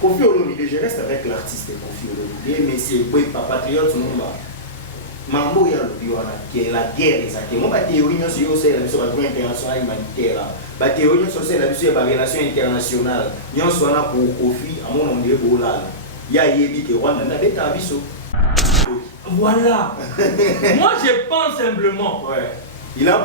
Kofi Olomide, je reste avec l'artiste Kofi Olomide, mais c'est pas patriote, non pas. Mambo ya lobiwana qui est la guerre des acteurs. Moi, ma théorie, c'est la mission internationale humanitaire. Ma théorie, c'est la mission de relation internationale. Nous sommes pour Kofi, à mon nom de Bola. Il y a Yebi qui Rwanda, n'a pas d'abisso. Voilà. Moi, je pense simplement. Ouais. Il a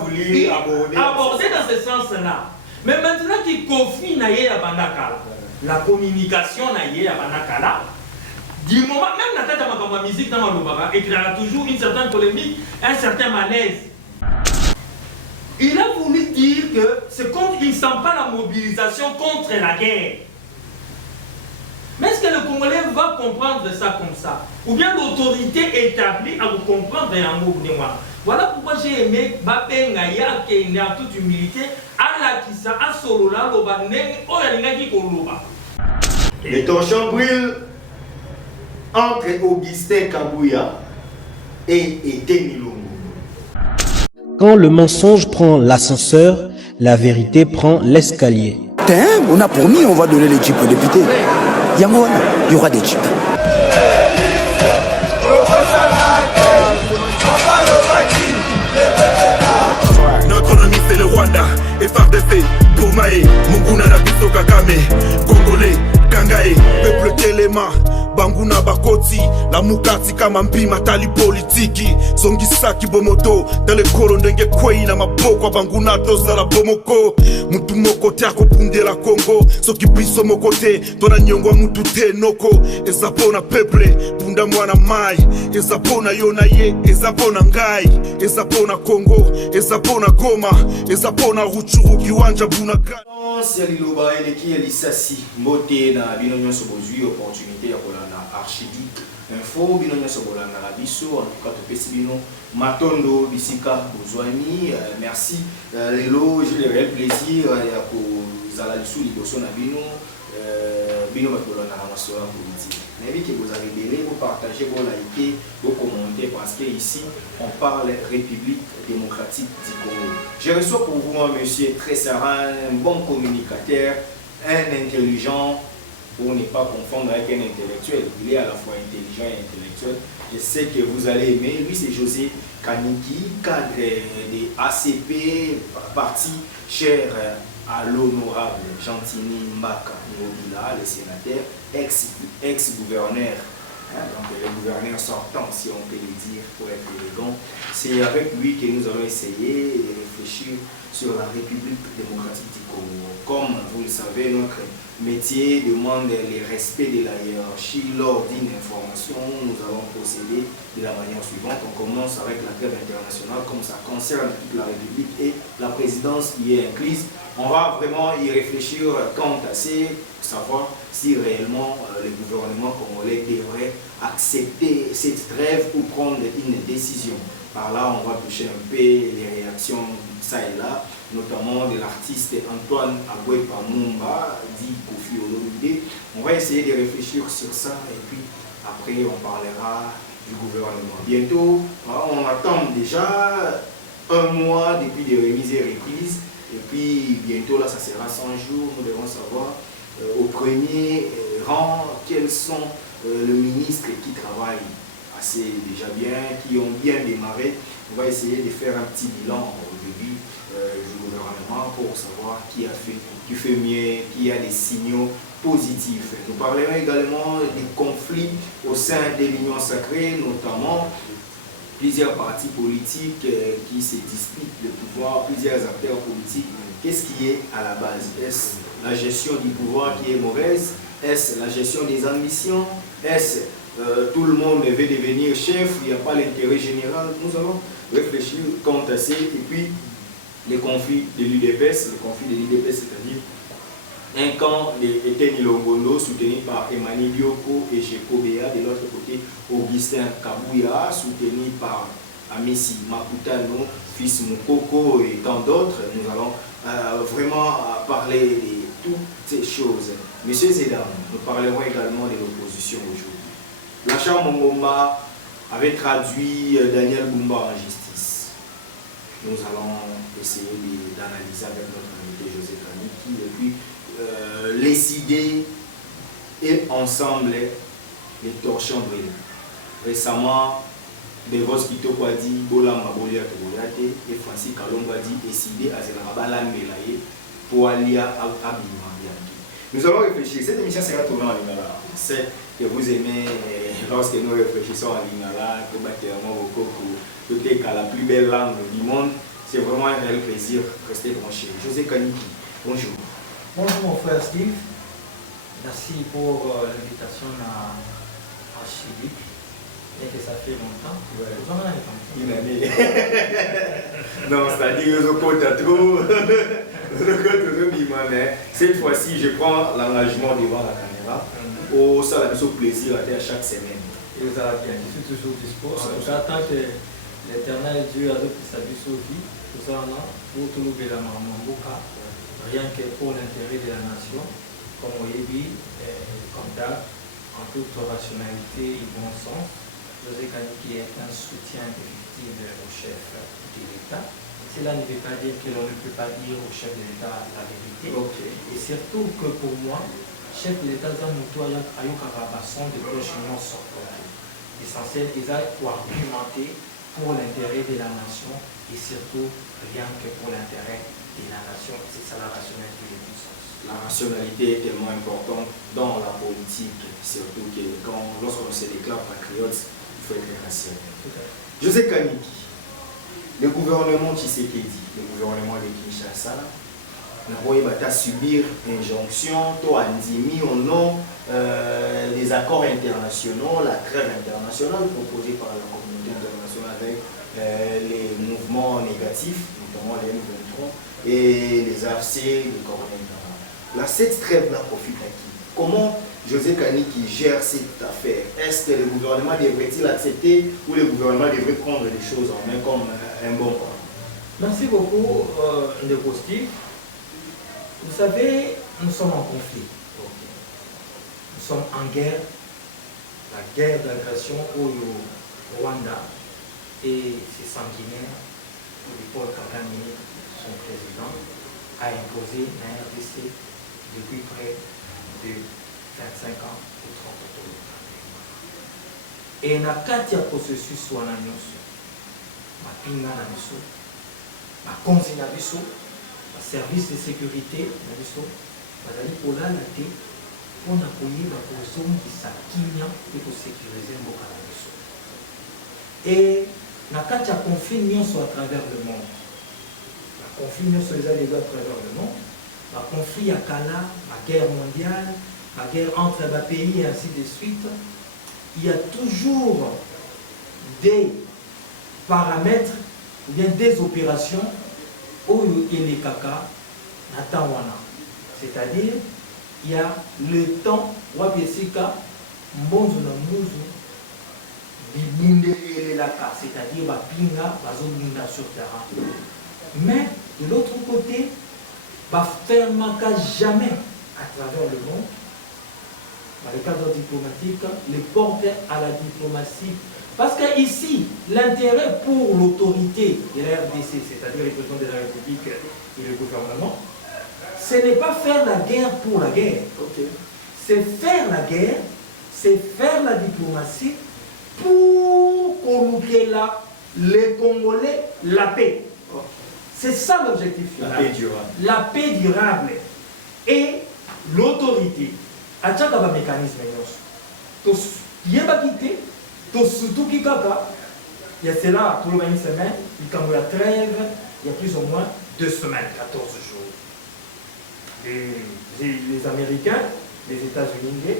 voulu aborder dans ce sens-là. Mais maintenant qu'il Kofi n'a pas à Bandakala, la communication n'a pas à Bandakala. Du moment, même la tête de ma musique dans le Baba, il y a toujours une certaine polémique, un certain malaise. Il a voulu dire que c'est contre, il ne sent pas la mobilisation contre la guerre. Mais est-ce que le Congolais va comprendre ça comme ça? Ou bien l'autorité établie à vous comprendre un mot de moi? Voilà pourquoi j'ai aimé Bapengaya qui est en toute humilité, à la Kissa, à Solola, Loba, Neng, Oyalinga qui Koloba. Les torchons brûlent entre Augustin Kabouya et Denis Lungu. Quand le mensonge prend l'ascenseur, la vérité prend l'escalier. On a promis, on va donner les jeeps aux députés. Il y aura des jeeps. Notre ennemi c'est le Rwanda, FRDC, Tomae, Munguna Nabiso Kagame, Congolais, Kangae, peuple Telema, Banguna Bakoti, la Mukati kama mpima tali politiki, Zongisaki Bomoto, Tele Kolo ndenge kwei na maboko Banguna toza la Bomoko, Mutu moko tiako punde la Congo, Soki biso mokote, Tona nyongwa mutu te noko, Ezapona peuple, Punda mwana mai, Ezapona yona ye, Ezapona ngai, Ezapona Congo, Ezapona Goma, Ezapona Ruchuru kiwanja Bunaka. C'est Liloba et qui est l'issassi. Moté na binonyo sobozui opportunité ya kolanda archidic info binonyo sobolanda la biso en tout cas to pesi bino matondo bisika bozwani merci lelo j'ai le réel plaisir ya ko zala lisu liboso na bino bino bakolanda na masola politique. Mais que vous avez donné, vous partagez, vous likez, vous commentez parce que ici on parle République démocratique du Congo. Je reçois pour vous un monsieur très serein, un bon communicateur, un intelligent, pour ne pas confondre avec un intellectuel. Il est à la fois intelligent et intellectuel. Je sais que vous allez aimer. Lui, c'est José Kaniki, cadre de ACP, parti cher à l'honorable Gentini Mbaka Ngobila, le sénateur, ex-gouverneur, donc le gouverneur sortant, si on peut le dire pour être élégant. C'est avec lui que nous allons essayer de réfléchir sur la République démocratique du Congo. Comme vous le savez, notre métier demande le respect de la hiérarchie lors d'une information. Nous allons procéder de la manière suivante. On commence avec la trêve internationale, comme ça concerne toute la République et la présidence qui est incluse. On va vraiment y réfléchir quant à savoir si réellement le gouvernement congolais devrait accepter cette trêve ou prendre une décision. Par là, on va toucher un peu les réactions ça et là, notamment de l'artiste Antoine Agwepa Mumba, dit Kofi Olomide. On va essayer de réfléchir sur ça et puis après on parlera du gouvernement. Bientôt, on attend déjà un mois depuis des remises et reprises. Et puis bientôt là, ça sera 100 jours. Nous devons savoir au premier rang quels sont les ministres qui travaillent assez déjà bien, qui ont bien démarré. On va essayer de faire un petit bilan au début du gouvernement pour savoir qui fait mieux, qui a des signaux positifs. Nous parlerons également des conflits au sein de l'Union sacrée, notamment plusieurs partis politiques qui se disputent le pouvoir, plusieurs acteurs politiques. Qu'est-ce qui est à la base? Est-ce la gestion du pouvoir qui est mauvaise? Est-ce la gestion des ambitions? Est-ce tout le monde veut devenir chef? Il n'y a pas l'intérêt général? Nous allons réfléchir quant à ça. Et puis, les conflits de l'UDPS, c'est-à-dire un camp d'Eteni Longondo soutenu par Emmanuel Bioko et Cheko Béa, de l'autre côté Augustin Kabouya soutenu par Amissi Makutano, fils Moukoko et tant d'autres. Nous allons vraiment parler de toutes ces choses. Messieurs et dames, nous parlerons également de l'opposition aujourd'hui. Lachar Mongomba avait traduit Daniel Bumba en justice. Nous allons essayer d'analyser avec notre invité José Kaniki et puis les idées et ensemble les torchons brûlés. Récemment, Devos Kitoko a dit Bolamba Bolia Toboyate et Francis Kalongo a dit décider à Zelabala Melaye pour aller à Abima. Nous allons réfléchir. Cette émission sera tournée en Lingala. C'est que vous aimez lorsque nous réfléchissons en Lingala, que peut-être qu'à la plus belle langue du monde. C'est vraiment un réel plaisir de rester branché. José Kaniki, bonjour. Bonjour mon frère Steve. Merci pour l'invitation à Archidic. Et que ça fait longtemps. Une année. Non, c'est-à-dire que je compte à trop. Mais cette fois-ci, je prends l'engagement devant la caméra. Au ça, la plaisir à chaque semaine. Et vous allez bien. Je suis toujours dispo. En tout cas, tant que l'éternel Dieu a adopté sa vie sur vie, tout ça, pour tout le rien que pour l'intérêt de la nation, comme on l'a dit, comme d'hab, en toute rationalité et bon sens. José Kaniki est un soutien effectif au chef de l'État. Cela ne veut pas dire que l'on ne peut pas dire au chef de l'État la vérité. Okay. Et surtout que pour moi, chef de l'État Zamuto a eu son de cloche non sortant. L'essentiel est pour argumenter pour l'intérêt de la nation et surtout rien que pour l'intérêt de la nation. C'est ça la rationalité de puissance. La rationalité est tellement importante dans la politique, surtout que lorsqu'on se déclare patriote, il faut être rationnel. José Kaniki, le gouvernement Tshisekedi, le gouvernement de Kinshasa, va subir injonction, toi Ndimi au nom des accords internationaux, la trêve internationale proposée par la communauté internationale avec les mouvements négatifs, notamment les M23 et les AFC, les Cornéens. Là, cette trêve-là profite à qui? Comment José Kaniki gère cette affaire? Est-ce que le gouvernement devrait-il accepter ou le gouvernement devrait prendre les choses en main comme un bon point? Merci beaucoup, Ndeko Steve. Vous savez, nous sommes en conflit. Nous sommes en guerre, la guerre d'agression au Rwanda, et c'est sanguinaire pour Paul Kagame, son président, a imposé la RDC depuis près de 25 ans ou 30 ans. Et na kati ya processus wana nyonso, mapinga na biso, makonzi na biso, service de sécurité na biso, bazali kolala te mpona koyeba kozongisa kimia mpe kosécurize mboka na biso. Et na kati ya conflit nyonso à travers le monde, la conflit nyonso eza déjà à travers le monde, la conflit ya kala, la guerre mondiale, la guerre entre les pays et ainsi de suite, il y a toujours des paramètres ou bien des opérations Oyo et kaka natawana. C'est-à-dire, il y a le temps, wapesika, mbonzo na muzu, bibunde elelaka, c'est-à-dire bapinga, bazobunda sur terrain. Mais de l'autre côté, bafermaka jamais à travers le monde, dans le cadre diplomatique, les portes à la diplomatie. Parce qu'ici, l'intérêt pour l'autorité de la RDC, c'est-à-dire le président de la République et le gouvernement, ce n'est pas faire la guerre pour la guerre. Okay. C'est faire la guerre, c'est faire la diplomatie pour coloquer les Congolais la paix. Okay. C'est ça l'objectif. La paix durable. La paix durable et l'autorité. À chaque mécanisme, il y a quitté. Donc, surtout qui kaka, il y a cela pour une semaine, quand il y a trêve, il y a plus ou moins 2 semaines, 14 jours. Les Américains, les États-Unis,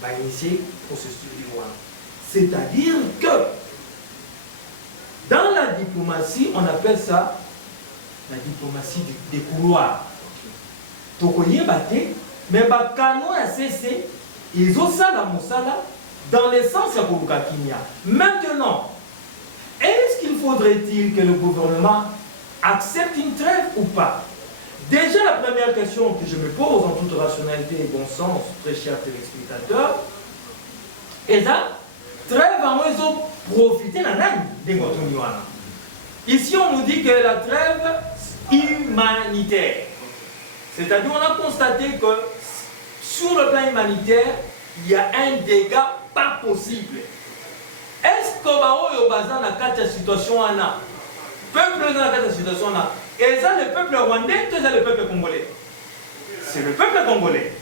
vont initier le processus d'ivoire. C'est-à-dire que dans la diplomatie, on appelle ça la diplomatie des couloirs. Tokoye bate, mais bakano a cessé, ils ont ça la moussala. Dans le sens de maintenant, est-ce qu'il faudrait-il que le gouvernement accepte une trêve ou pas? Déjà, la première question que je me pose en toute rationalité et bon sens, très chers téléspectateurs, est ça, trêve en raison profiter de la Ici, on nous dit que la trêve humanitaire. C'est-à-dire, on a constaté que sur le plan humanitaire, il y a un dégât pas possible. Est-ce que Baoyo Bazan a quatre situations en a? Peuple dans la situation là. Et ça le peuple rwandais, c'est le peuple congolais. C'est le peuple congolais.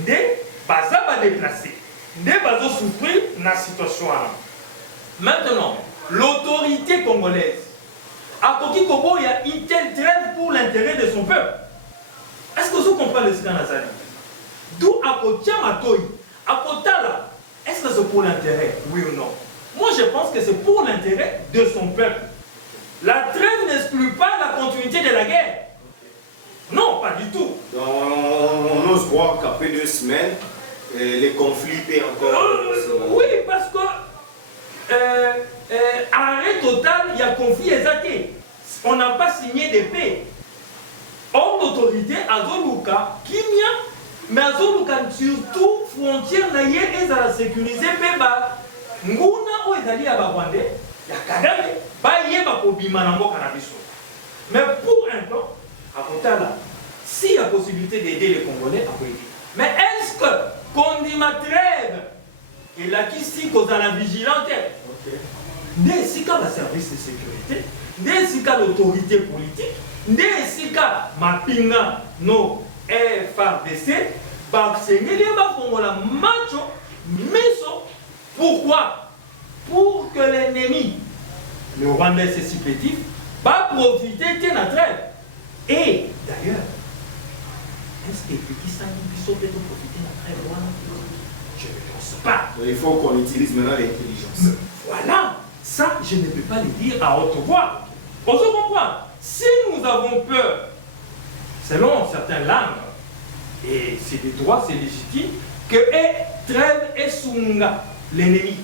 Ndé Baza va déplacer. Ndé Bazo souffrir dans la situation là. Maintenant, l'autorité congolaise. À Koki Kobo, il y a une telle trêve pour l'intérêt de son peuple. Est-ce que vous comprenez ce qu'on a dit? D'où à Kotia Matoyi, à Kotala, est-ce que c'est pour l'intérêt? Oui ou non? Moi je pense que c'est pour l'intérêt de son peuple. La trêve n'exclut pas la continuité de la guerre. Non, pas du tout. On ose croire qu'après 2 semaines, les conflits peuvent encore... oui, parce que arrêt total, il y a conflit exacté. On n'a pas signé de paix. Homme d'autorité, Azoluka, Kimia, mais Azoluka, surtout, frontière naïe et à la sécuriser, Peba, Nguna ou Ezali à Barwande, il y a Kagame, Baye Bakobima Nambo Kanabiso. Mais pour un temps, à Kotala, s'il y a possibilité d'aider les Congolais, à aider. Mais est-ce que, qu'on dit ma trêve, et là qui s'y cause à la vigilante, n'est si qu'à la service de sécurité, n'est si qu'à l'autorité politique, n'est si qu'à ma pinga, no FRDC, pourquoi? Pour que l'ennemi, le Rwandais c'est supplétif, va profiter de la trêve. Et d'ailleurs, est-ce que qui s'en peut profiter de la trêve? Je ne pense pas. Il faut qu'on utilise maintenant l'intelligence. Voilà, ça je ne peux pas le dire à haute voix. On se comprend. Si nous avons peur, selon certaines langues, et c'est des droits, c'est légitime, que trêve et sunga l'ennemi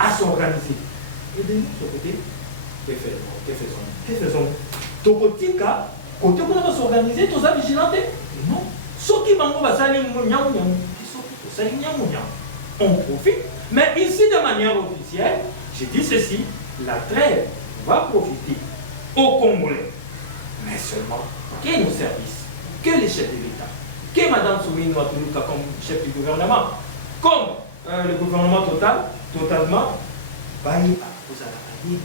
à s'organiser. Et de notre côté, que faisons? Tokotika, côté qu'on va s'organiser, tous les vigilants, non. Ceux qui vont on profite, mais ici de manière officielle, je dis ceci, la trêve va profiter aux Congolais, mais seulement que nos services, que les chefs de l'État, que Mme Soumine Ouattoulouka comme chef du gouvernement, comme le gouvernement totalement, Baïba, vous allez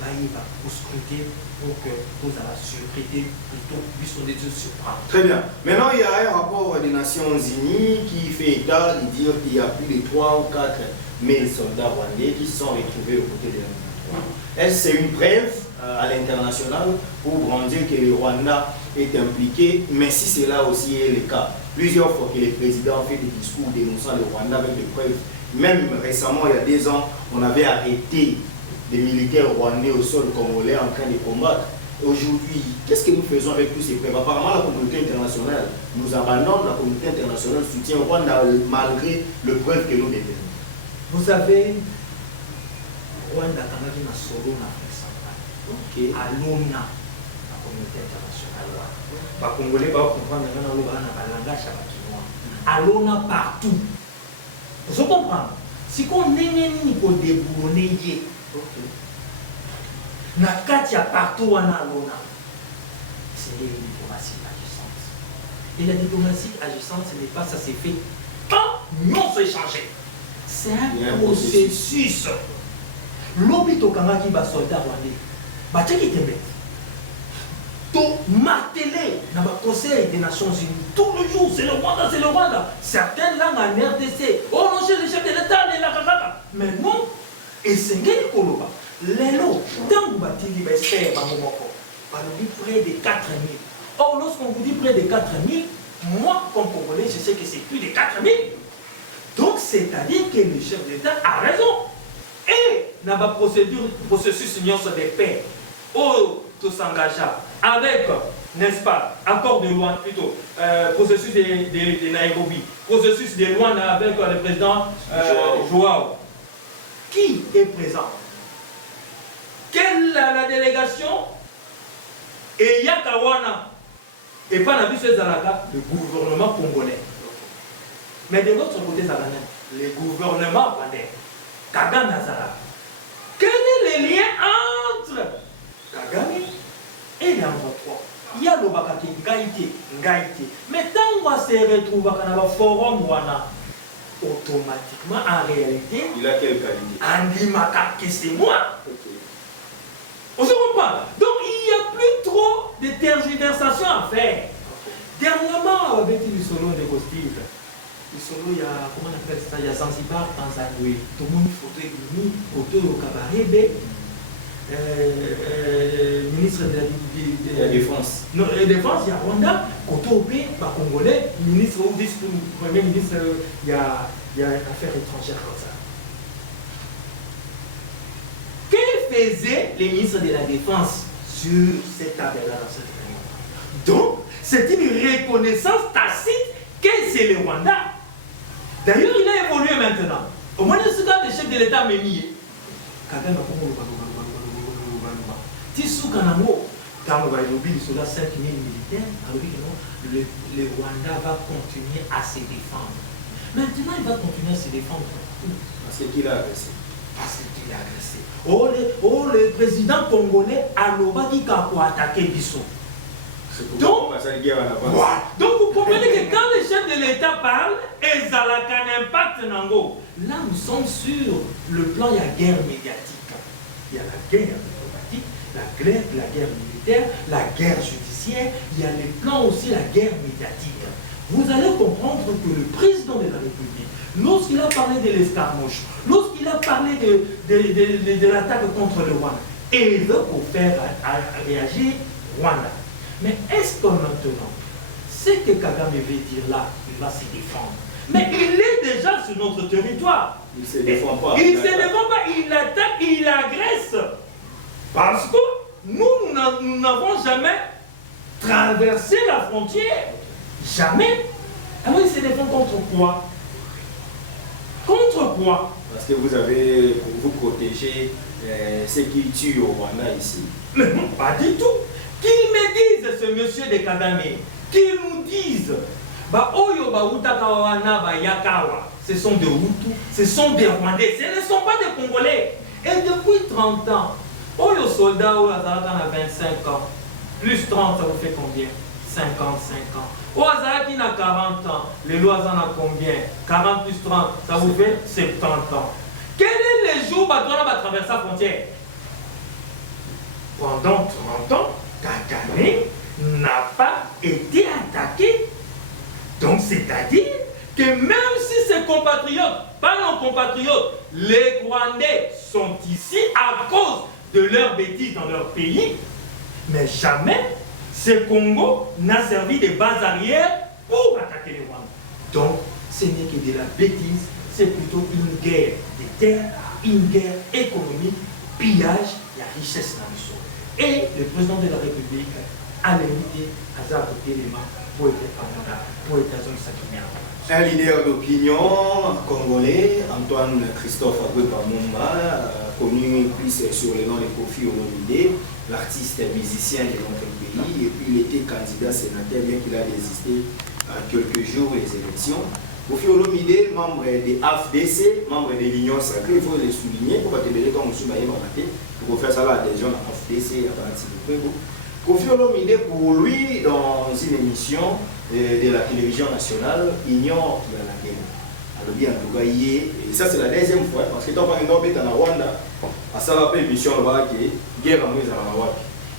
Baïba, vous scrutez pour que vous allez la sécurité plutôt, puisqu'on est surprendre. Très bien. Maintenant, il y a un rapport des Nations Unies qui fait état de dire qu'il y a plus de 3 ou 4 000 soldats rwandais qui se sont retrouvés aux côtés de la M23. Est-ce que c'est une preuve à l'international pour brandir que le Rwanda est impliqué? Mais si cela aussi est le cas, plusieurs fois que les présidents ont fait des discours dénonçant le Rwanda avec des preuves, même récemment, il y a 2 ans, on avait arrêté des militaires rwandais au sol congolais en train de combattre. Aujourd'hui, qu'est-ce que nous faisons avec tous ces preuves? Apparemment, la communauté internationale nous abandonne, la communauté internationale soutient Rwanda malgré le preuve que nous détenons. Vous savez, Rwanda a quand solo en Afrique centrale. À l'ONA, la communauté internationale. Les Congolais vont comprendre le langage à l'ONA partout. Vous comprenez? Si on n'est pas déboulonné, na katia partout on a l'ONA. C'est la diplomatie agissante. Et la diplomatie agissante, ce n'est pas ça, c'est fait quand nous se changé. C'est un processus. L'hôpital qui va soldat rwandais, bah tu qui t'aime. To marteler dans le Conseil des Nations Unies tout le jour, c'est le Rwanda, c'est le Rwanda. Certaines langues en RDC, oh non, c'est le chef de l'État, de la Kakaka. Mais non, et c'est quel Koloba. L'élo, tant que vous battez les experts, on dit près de 4 000. Or, lorsqu'on vous dit près de 4 000, moi, comme Congolais, je sais que c'est plus de 4 000. Donc, c'est-à-dire que le chef d'État a raison. Et, dans la processus union sur des paix, oh, tout s'engagea avec, n'est-ce pas, accord de Luanda, plutôt, processus de Nairobi, processus de Luanda avec le président Joao. Qui est présent? Quelle est la délégation? Et Yakawana, et pas la vie Zalaka, le gouvernement congolais. Mais de l'autre côté, le gouvernement rwandais, Kagame Azala. Quel est le lien entre Kagame et les 23? Il y a le Bakati, Ngaïti. Mais tant qu'on se retrouve dans le forum, automatiquement, en réalité, il a quelle qualité? Andy Macaque, c'est moi. Ok. On se comprend. Donc il n'y a plus trop de tergiversations à faire. Dernièrement, avec le solo de Costive, le solo, il y a, comment on appelle ça, il y a Zanzibar, Tanzanie, tout le monde photo est venu, photo au cabaret, ministre de la défense. Non, la défense, il y a Rwanda, Koto Opé, Congolais, ministre ou vice-premier ministre, il y a affaires étrangères comme ça. Que faisaient les ministres de la Défense sur cette table-là dans cette réunion? Donc, c'est une reconnaissance tacite que c'est le Rwanda. D'ailleurs, il a évolué maintenant. Au moins, ce cas, le chef de l'État m'a mis. Tissou Kanamo, quand on va évoluer sur la 5 000 militaires, le Rwanda va continuer à se défendre. Maintenant, il va continuer à se défendre. Parce qu'il a agressé. Parce qu'il a agressé. Oh, le président congolais a l'obaki pour attaquer Bissot. Donc, voilà. Donc, vous comprenez que quand le chef de l'État parle, et ça a un impact nango. Là, nous sommes sur le plan, il y a guerre médiatique. Il y a la guerre diplomatique, la guerre militaire, la guerre judiciaire. Il y a les plans aussi, la guerre médiatique. Vous allez comprendre que le président de la République, lorsqu'il a parlé de l'escarmouche, lorsqu'il a parlé de l'attaque contre le Rwanda, et il veut pour faire réagir Rwanda. Mais est-ce que maintenant, ce que Kagame veut dire là, il va se défendre? Mais il est déjà sur notre territoire. Il ne se défend pas. Il ne se défend pas, il attaque, il agresse. Parce que nous n'avons jamais traversé la frontière. Jamais. Alors il se défend contre quoi? Contre quoi? Parce que vous avez, pour vous protéger, ceux qui tuent au Rwanda ici. Mais non, pas du tout. Qu'ils me disent, ce monsieur de Kagame, qu'ils nous disent, ce sont des Hutus, ce sont des Rwandais, ce ne sont pas des Congolais. Et depuis 30 ans, Oyo soldat a 25 ans, plus 30, ça vous fait combien? 55 ans. Oazaki n'a 40 ans, les lois en a combien? 40 plus 30, ça vous fait 70 ans. Quel est le jour où on va traverser la frontière? Pendant 30 ans, Kagame n'a pas été attaqué. Donc, c'est-à-dire que même si ses compatriotes, pas nos compatriotes, les Rwandais sont ici à cause de leurs bêtises dans leur pays, mais jamais ce Congo n'a servi de base arrière pour attaquer les Rwandais. Donc, ce n'est que de la bêtise, c'est plutôt une guerre de terre, une guerre économique, pillage, la richesse dans le sol. Et le président de la République a l'invité à côté les mains pour être pour être dans un leader d'opinion congolais, Antoine Christophe Agwepa Mumba, connu plus sur le nom de Kofi Olomide, l'artiste musicien de notre pays, et puis il était candidat sénateur, bien qu'il a résisté à quelques jours les élections. Kofi Olomide, membre de AFDC, membre de l'Union Sacrée, il faut le souligner, pour te dire comme pour faire ça à l'adhésion à AFDC, à partir de Prégo. Kofi Olomide, pour lui, dans une émission de la télévision nationale, ignore qu'il y a la guerre. Alors bien, en tout cas, et ça c'est la deuxième fois, parce que tant qu'on est dans Rwanda, à ça va émission qui guerre en moins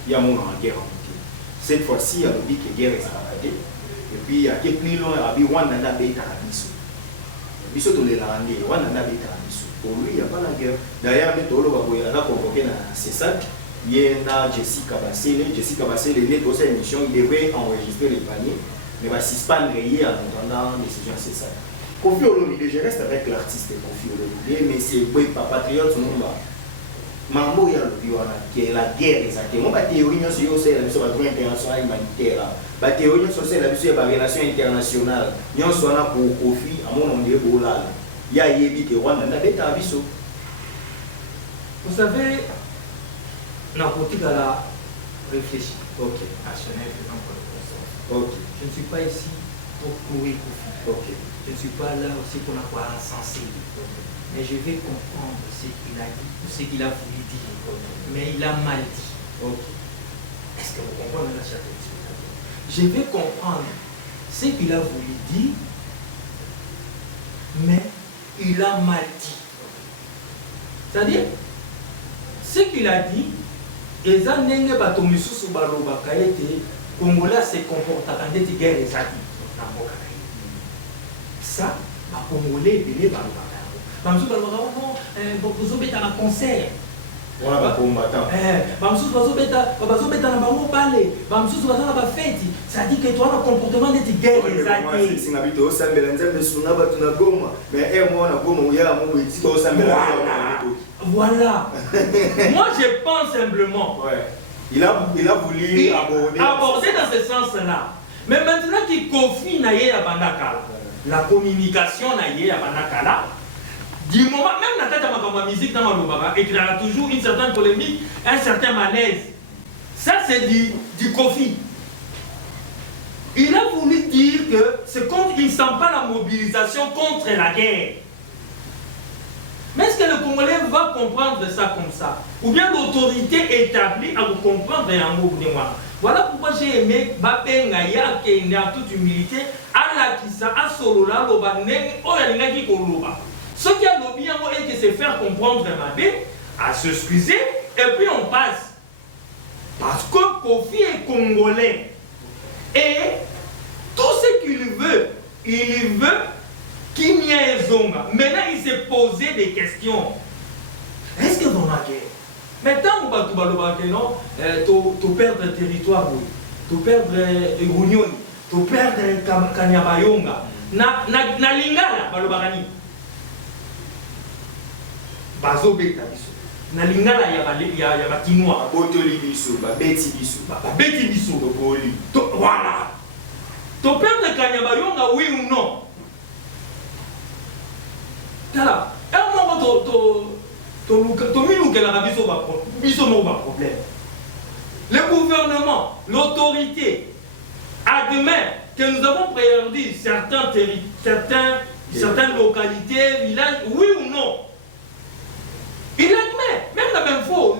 il y a moins en guerre en moins. Cette fois-ci, il y a dit que guerre est arrêtée. Et puis, il y a quelques plus loin, il y a Rwanda n'a pas été à Bissau. Bissau de l'Irlandais, Rwanda n'a pas été à Bissau. Pour lui, il n'y a pas la guerre. D'ailleurs, il a convoqué dans CESAC. Il y a Jessica Bassele. Jessica Bassele est née dans cette émission. Il devait enregistrer les paniers. Mais il va suspendre hier en attendant la décision CESAC. Kofi Olomide, je reste avec l'artiste Kofi Olomide, mais c'est pas patriote, tout le monde. Mambo ya qui est la guerre exactement. Ma théorie c'est la mission internationale humanitaire. La théorie c'est la mission de relation internationale. Nous sommes là pour Kofi à mon nom de Bola. Il y a yebi que Rwanda n'a pas abisso. Vous savez, la politique à la réfléchir. Ok. Rationnel, ok. Je ne suis pas ici pour courir Kofi. Ok. Je ne suis pas là aussi pour la croire insensée. Mais je vais comprendre ce qu'il a dit, ou ce qu'il a voulu dire. Mais il a mal dit. Okay. Est-ce que vous comprenez la chère téléspectateur? Je vais comprendre ce qu'il a voulu dire, mais il a mal dit. C'est-à-dire, ce qu'il a dit, et ça n'est pas ton sous Baloba Kaete, Congolais se comporte quand il y a des guerres. Ça, les Congolais, les Baloba. Bamsou Baloba, non, vous avez un concert. On a pas combattant. Bamsou Bazobeta na bango balé, Bamsou Bazana ba fête. Ça dit que toi le comportement de tes guerres exacté. Si ngabito osambela nzambe suna batu na goma, mais moi na goma uya mu iti to osambela. Voilà. Moi je pense simplement. Ouais. Il a voulu aborder dans ce sens-là. Mais maintenant qu'il confie na ye ya bandakala, la communication na ye ya bandakala. Du moment, même la tête de ma musique dans le Lobaba, il y a toujours une certaine polémique, un certain malaise. Ça, c'est du Kofi. Il a voulu dire que c'est comme il ne sent pas la mobilisation contre la guerre. Mais est-ce que le Congolais va comprendre ça comme ça? Ou bien l'autorité établie à vous comprendre un mot de moi? Voilà pourquoi j'ai aimé Bapengaya qui est en toute humilité, à la Kissa, à Solola, Lobaneng, Oyalinaki Koloba. Ce qui a lobby est de se faire comprendre Mabé, à s'excuser, et puis on passe. Parce que Kofi est congolais. Et tout ce qu'il veut qu'il n'y ait Zonga. Maintenant, il s'est posé des questions. Est-ce que dans la guerre, maintenant, tu perds le territoire, tu perds Union, tu perds Kanyabayonga, na Lingala, Balobarani. Bazobeta biso na lingala ya bakinwa botoli biso babeti biso boboli to voilà to perdre Kanyabayonga oui ou non tala un moment to milukela biso no ba problème. Le gouvernement, l'autorité admet que nous avons perdu certaines localités, villages, oui ou non. Il admet, même la même fois,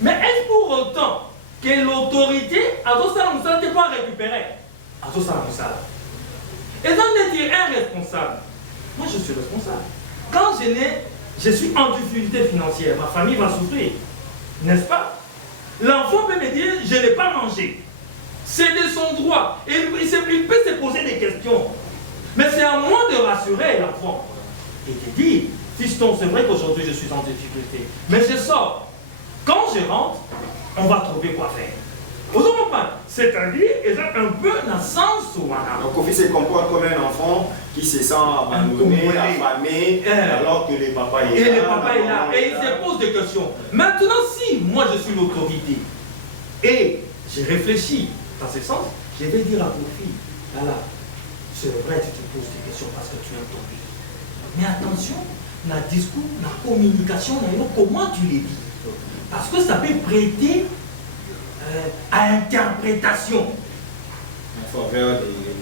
mais est-ce pour autant que l'autorité a ne pas récupérer? Et donc d'être un responsable, moi je suis responsable. Quand je suis en difficulté financière, ma famille va souffrir, n'est-ce pas? L'enfant peut me dire, je n'ai pas mangé. C'est de son droit. Et il peut se poser des questions. Mais c'est à moi de rassurer l'enfant et de dire, fiston, c'est vrai qu'aujourd'hui je suis en difficulté, mais je sors. Quand je rentre, on va trouver quoi faire. Vous comprenez? C'est-à-dire, ils ont un peu dans le sens où donc Kofi se comporte comme un enfant qui se sent abandonné, affamé, alors que le papa est là. Et le papa est là. Et il se pose des questions. Maintenant, si moi je suis l'autorité et je réfléchis dans ce sens, je vais dire à Kofi, voilà, c'est vrai, tu te poses des questions parce que tu aimes ton pays. Mais attention, dans le discours, dans la communication, comment tu les dis? Parce que ça peut prêter à interprétation.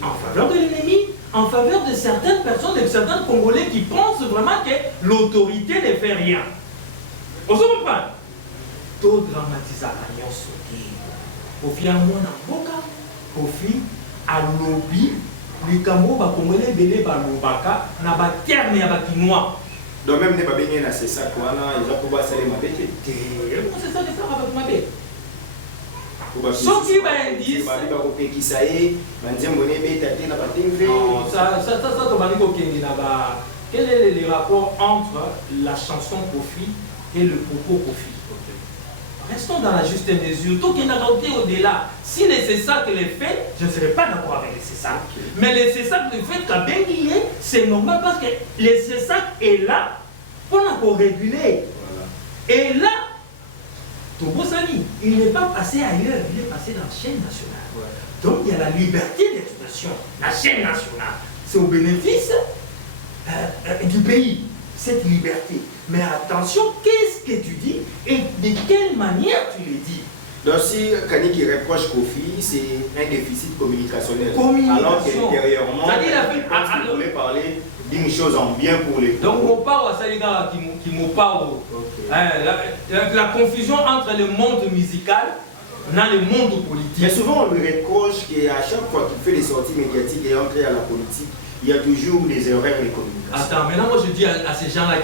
En faveur de l'ennemi, en faveur de certaines personnes, de certains Congolais qui pensent vraiment que l'autorité ne fait rien. Vous comprenez? Tout dramatiser à l'alliance sauté. Kofi a moins en boca, Kofi a lobby, les Cambos va Congolais belé par l'obaka, n'a pas terme à bakinois. Donc même n'est pas bien là, c'est ça qu'on a, ils ont pouvoir s'aller ma bête. C'est ça que ça va avec ma bête. Sauf qui va qui ça est, quel est le rapport entre la chanson Kofi et le propos Kofi? Restons dans la juste mesure. Tout qui n'a pas au-delà. Si c'est ça que les faits, je ne serais pas d'accord avec les César. Mais les César, le fait qu'à Benguié, c'est normal parce que les César est là pour réguler. Et là, Tobosani, il n'est pas passé ailleurs, il est passé dans la chaîne nationale. Donc il y a la liberté d'expression. La chaîne nationale, c'est au bénéfice du pays, cette liberté. Mais attention, qu'est-ce que tu dis et de quelle manière tu le dis? Donc si Kani qui reproche Kofi, c'est un déficit communicationnel. Alors qu'intérieurement, il voulait parler d'une chose en bien pour les donc on parle à Saliga qui me parle. La confusion entre le monde musical et le monde politique. Mais souvent on lui reproche qu'à chaque fois qu'il fait des sorties médiatiques et entre à la politique, il y a toujours des erreurs de communication. Attends, maintenant moi je dis à ces gens-là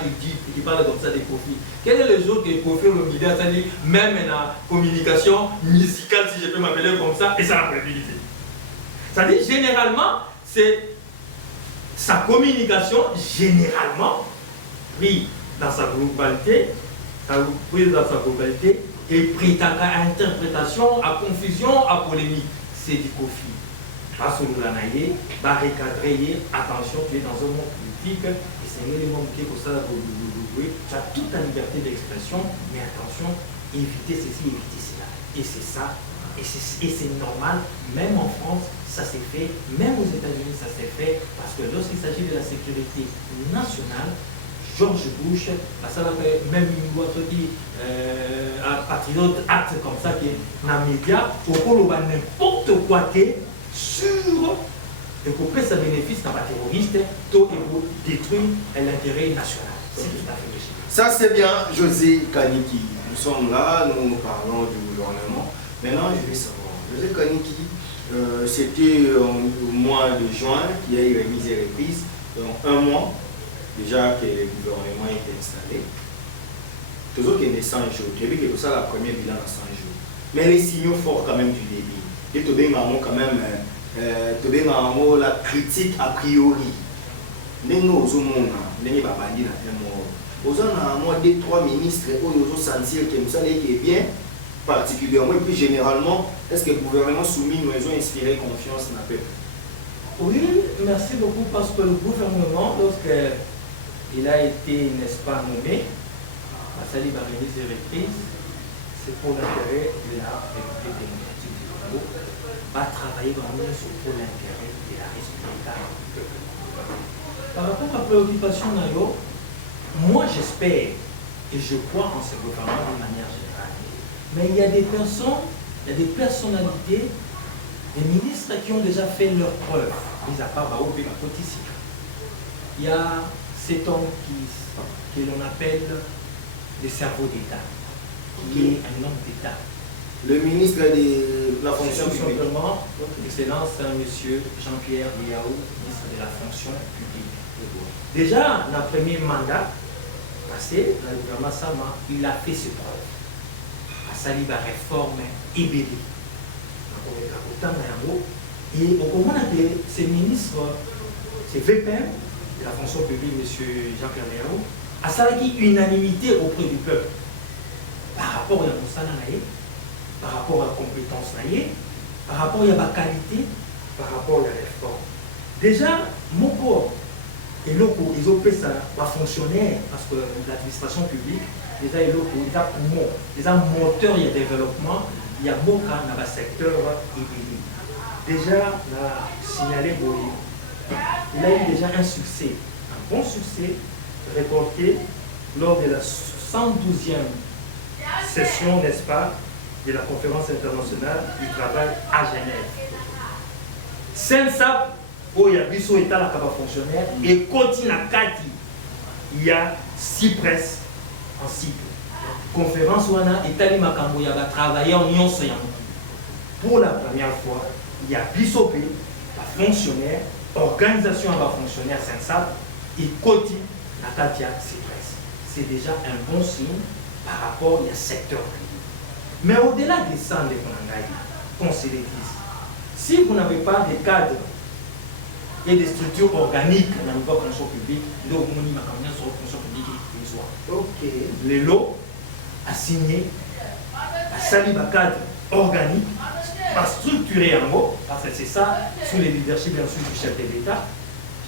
qui parlent comme ça des profils, quel est le jour que profil au milieu, c'est-à-dire même la communication musicale, si je peux m'appeler comme ça, et ça la crédibilité. C'est-à-dire généralement, c'est sa communication, généralement, prise dans sa globalité, et prête à interprétation, à confusion, à polémique. C'est du conflit. Pas sur le lanaïe, va recadrer, attention, tu es dans un monde politique, et c'est un élément qui est pour ça, tu as toute ta liberté d'expression, mais attention, éviter ceci, éviter cela. Et c'est ça, et c'est normal, même en France, ça s'est fait, même aux États-Unis, ça s'est fait, parce que lorsqu'il s'agit de la sécurité nationale, George Bush, ça va faire même une loi qui patriote acte comme ça qui est dans les médias, au cours n'importe quoi qui est sur et qu'on prête sa bénéfice dans la terroriste, tout est pour détruire l'intérêt national. C'est tout à fait logique. Ça c'est bien, José Kaniki. Nous sommes là, nous parlons du gouvernement. Maintenant, je vais savoir, José Kaniki, c'était au mois de juin qu'il y a eu remise et reprise, donc un mois déjà que le gouvernement était installé. Toujours qu'il y a 100 jours, tu as vu que c'est ça la première bilan à 100 jours. Mais les signaux forts quand même du début. Et tu as quand même la critique a priori. Nous sommes des trois ministres qui ont sentir que nous allons bien, particulièrement, et puis généralement, est-ce que le gouvernement soumis nous a inspiré confiance dans le peuple? Oui, merci beaucoup parce que le gouvernement, lorsqu'il a été, n'est-ce pas, nommé, à Sali Barémis et reprise, c'est pour l'intérêt de la République démocratique du Congo, va travailler vraiment pour l'intérêt de la République du peuple. Par rapport à la préoccupation, moi j'espère et je crois en ce gouvernement de manière générale. Mais il y a des personnes, il y a des personnalités, des ministres qui ont déjà fait leur preuve, mis à part Bao et Bakotisi. Il y a cet homme que l'on appelle le cerveau d'État, qui est un homme d'État. Le ministre de la fonction publique. Simplement, Excellence, M. Jean-Pierre Liaou, ministre de la fonction publique. Déjà, dans le premier mandat passé, dans le gouvernement Sama, il a fait ses preuves. À sali la réforme Ibéli. Et au moment de ces ministres, ces VPM de la fonction publique, M. Jean-Pierre Liaou, à sali unanimité auprès du peuple par rapport à la par rapport à la compétence, par rapport à la qualité, par rapport à la réforme. Déjà, mon corps, et l'autre, ils ont fait ça, va fonctionner, parce que l'administration publique, déjà, il y a poumon, déjà, moteur, il y a développement, il y a Moka dans le secteur IBI. Déjà, on a signalé Boye. Il a eu déjà un succès, un bon succès, récolté lors de la 112e session, n'est-ce pas, de la conférence internationale du travail à Genève. Sensap, où il y a Bissot État, la Kaba fonctionnaire, et continue à Kati, il y a 6 presses en cycle. Conférence où on a État Makambo, il y a travaillé en Union Soyam. Pour la première fois, il y a Bissot, la fonctionnaire, organisation à fonctionnaire Sensap, et continue à Kati, 6 presses. C'est déjà un bon signe par rapport au secteur. Mais au-delà de ça, qu'on se le dise, si vous n'avez pas de cadres et des structures organiques dans le niveau fonction publique, le monument sur la fonction publique est ok. Le lot a signé, a sali un cadre organique, pas structuré en haut, parce que c'est ça, sous le leadership bien sûr du chef de l'État,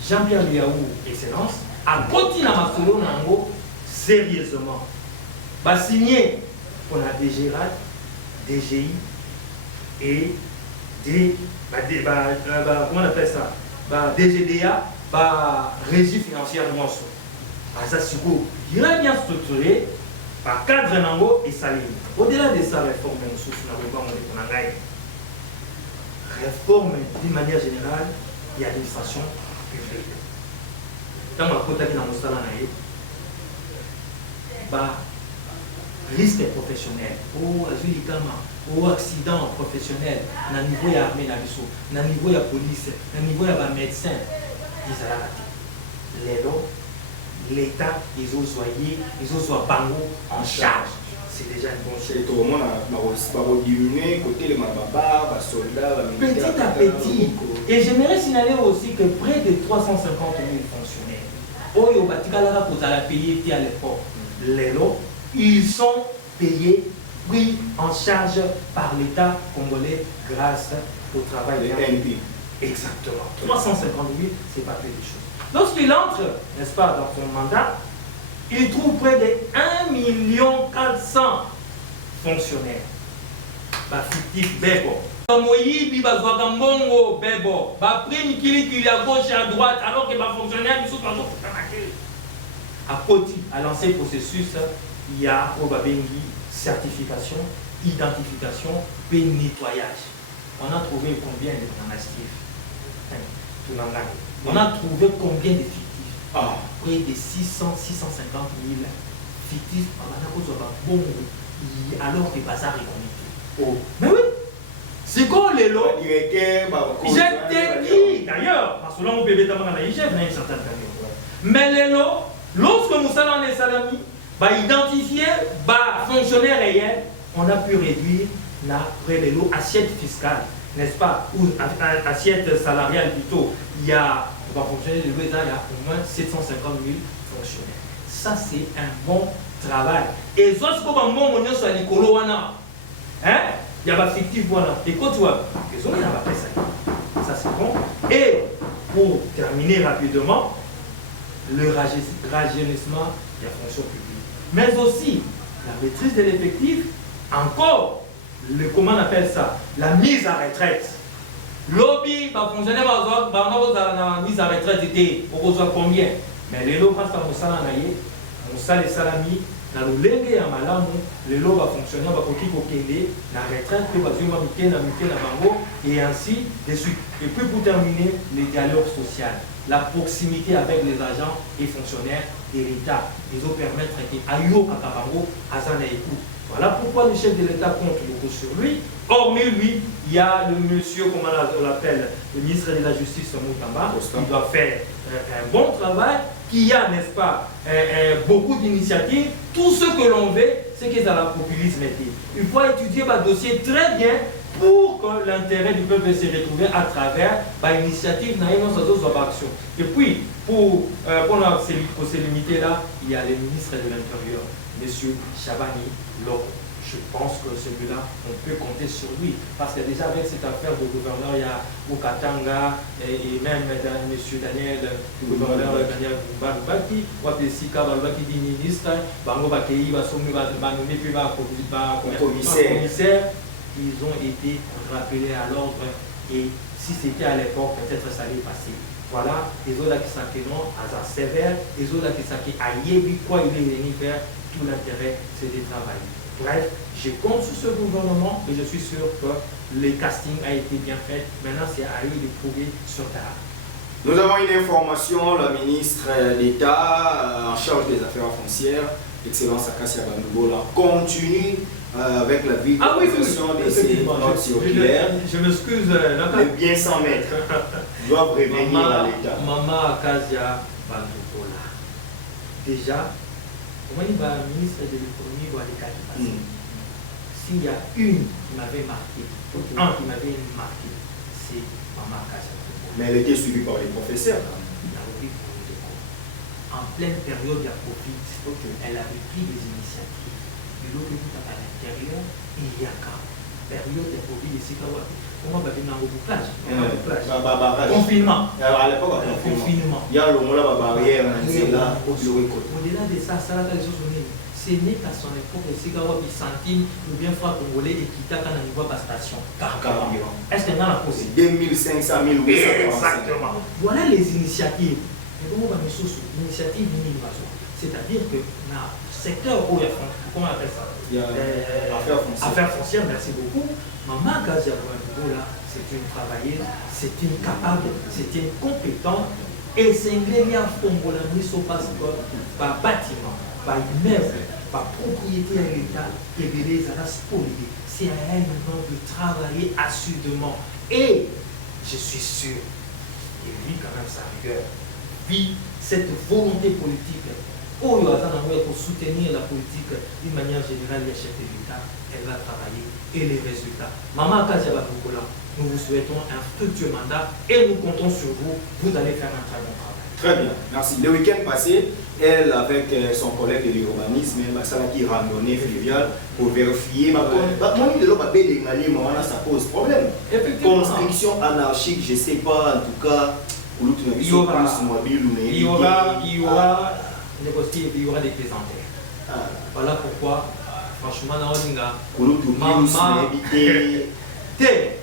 Jean-Pierre Liaou, Excellence, a continué à masolo en haut sérieusement. Va signer qu'on a DGRAD, DGI et comment on appelle ça, DGDA, Régie financière de Monso. Ça c'est il est bien structuré par cadre nango et saline. Au-delà de ça, réforme réforme d'une manière générale et administration publique. Dans ma côté qui n'a pas risque professionnel, ou accident professionnel, au niveau de l'armée, au niveau de la police, au niveau de médecin, ils allaient rater. L'État, ils ont soigné, ils ont soigné Bango en charge. C'est déjà une bonne chose. C'est tout le monde va diminuer côté les mababa, les soldats, les militaires. Petit à petit. Et j'aimerais signaler aussi que près de 350 000 fonctionnaires, Oyo Batikala pour la payer à l'époque, ils sont payés, pris en charge par l'État congolais grâce au travail des NP. Exactement. 350 000, c'est pas peu de choses. Lorsqu'il entre, n'est-ce pas, dans son mandat, il trouve près de 1 400 000 fonctionnaires. Bah, fictif, Bebo. Moyibi, Bazouaka Mbongo, Bebo. Bah, prime qu'il à gauche et à droite, alors que les fonctionnaires, ils sont toujours à Poti, à lancer le processus, il y a au Babengi certification, identification, et nettoyage. On a trouvé combien de monastifs? On a trouvé combien de fictifs? Près de 600, 650 000 fictifs alors que Bazar est comité. Mais oui, c'est quoi les lots? J'ai dit d'ailleurs, parce que là on peut mettre dans la IGF, mais une certaine période. Mais les lots, lorsque nous sommes les salami, identifier fonctionnaire réel, on a pu réduire après les lots assiette fiscale, n'est-ce pas, ou assiette salariale plutôt. Il y a, on va fonctionner il y a au moins 750 000 fonctionnaires. Ça c'est un bon travail. Et soit ce qu'on va monter sur les coloana, il y a pas fictif voilà. Et quand tu vois, les autres, il n'y a pas fait ça. Ça c'est bon. Et pour terminer rapidement, le rajeunissement de la fonction publique, mais aussi la maîtrise de l'effectif, encore, comment on appelle ça, la mise à retraite. Lobby, va fonctionner, va mise à retraite, on reçoit combien? Mais les lots, quand on sale salami, dans le lenge ya malamu, les lots va fonctionner, va kokende, la retraite, puis va bango, et ainsi de suite. Et puis pour terminer, le dialogue social, la proximité avec les agents et fonctionnaires de l'État, ils vont permettre qu'Ayo Kakabango, Azana écoute. Voilà pourquoi le chef de l'État compte beaucoup sur lui. Hormis lui, il y a le monsieur, comment on l'appelle, le ministre de la Justice, Moutamba, qui doit faire un bon travail, qui a, n'est-ce pas, beaucoup d'initiatives. Tout ce que l'on veut, c'est qu'ils aient la populisme. Il faut étudier le dossier très bien pour que l'intérêt du peuple se retrouve à travers l'initiative d'action. Et puis, pour se limiter là, il y a le ministre de l'Intérieur, M. Chabani Loko. Je pense que celui-là, on peut compter sur lui. Parce que déjà avec cette affaire de gouverneur, il y a Okatanga et même M. Daniel, le gouverneur Daniel Boubaki, Wapesika, qui dit ministre, Bango Bakei, Basomi, Banoumi, puis commissaire. Ils ont été rappelés à l'ordre et si c'était à l'époque, peut-être ça allait passer. Voilà, les autres qui s'acquérent à sévère, les autres qui s'acquèrent à Yébi, quoi il est venu faire, tout l'intérêt c'est de travailler. Bref, je compte sur ce gouvernement et je suis sûr que le casting a été bien fait. Maintenant, c'est à eux de prouver sur terrain. Nous avons une information, la ministre d'État en charge des affaires foncières, Excellence Akassia Bandoubola, continue avec la vulgarisation de ces notes circulaires. Je m'excuse, les biens sans maître doivent revenir à l'État. Maman Akassia Bandoubola. Déjà, comment il va, ministre de l'économie, doit les cas qui passent. S'il y a une qui m'avait marqué, un qui m'avait marqué, c'est Maman Akassia Bandoubola. Mais elle était suivie par les professeurs. En pleine période de Covid, elle avait pris des initiatives. De l'autre côté, à l'intérieur, il y a quand période de Covid ici, comment va venir en bouclage? Confinement. À l'époque, confinement. Il y a le mot là, barrière, au-delà de ça, ça là, ce n'est qu'à son époque, c'est quand on centime le bien froid congolais et qui t'a quand on voit par station. Est-ce qu'il y a la possibilité? 2500 000 Exactement. Voilà les initiatives. L'initiative c'est-à-dire que dans le secteur où il y a, comment on appelle ça? Affaires foncières, merci beaucoup. Maman Akassia Bandoubola, c'est une travailleuse, c'est une capable, c'est une compétente. Et c'est une bien Fongola Miso parce que par bâtiment, par immeuble, par propriété à l'État, et les spoliés. C'est à elle maintenant de travailler assidûment. Et je suis sûr, et vit quand même sa rigueur, vit cette volonté politique. Pour soutenir la politique d'une manière générale, les chefs de l'État, elle va travailler et les résultats. Maman Kaziaba Bukola, nous vous souhaitons un fructueux mandat et nous comptons sur vous. Vous allez faire un très bon travail. Très bien, merci. Le week-end passé, elle, avec son collègue de l'urbanisme, ça qui randonnée fluviale pour vérifier. Ça pose problème. Construction anarchique, je ne sais pas, en tout cas, il y aura des plaisanteries. Voilà pourquoi, franchement,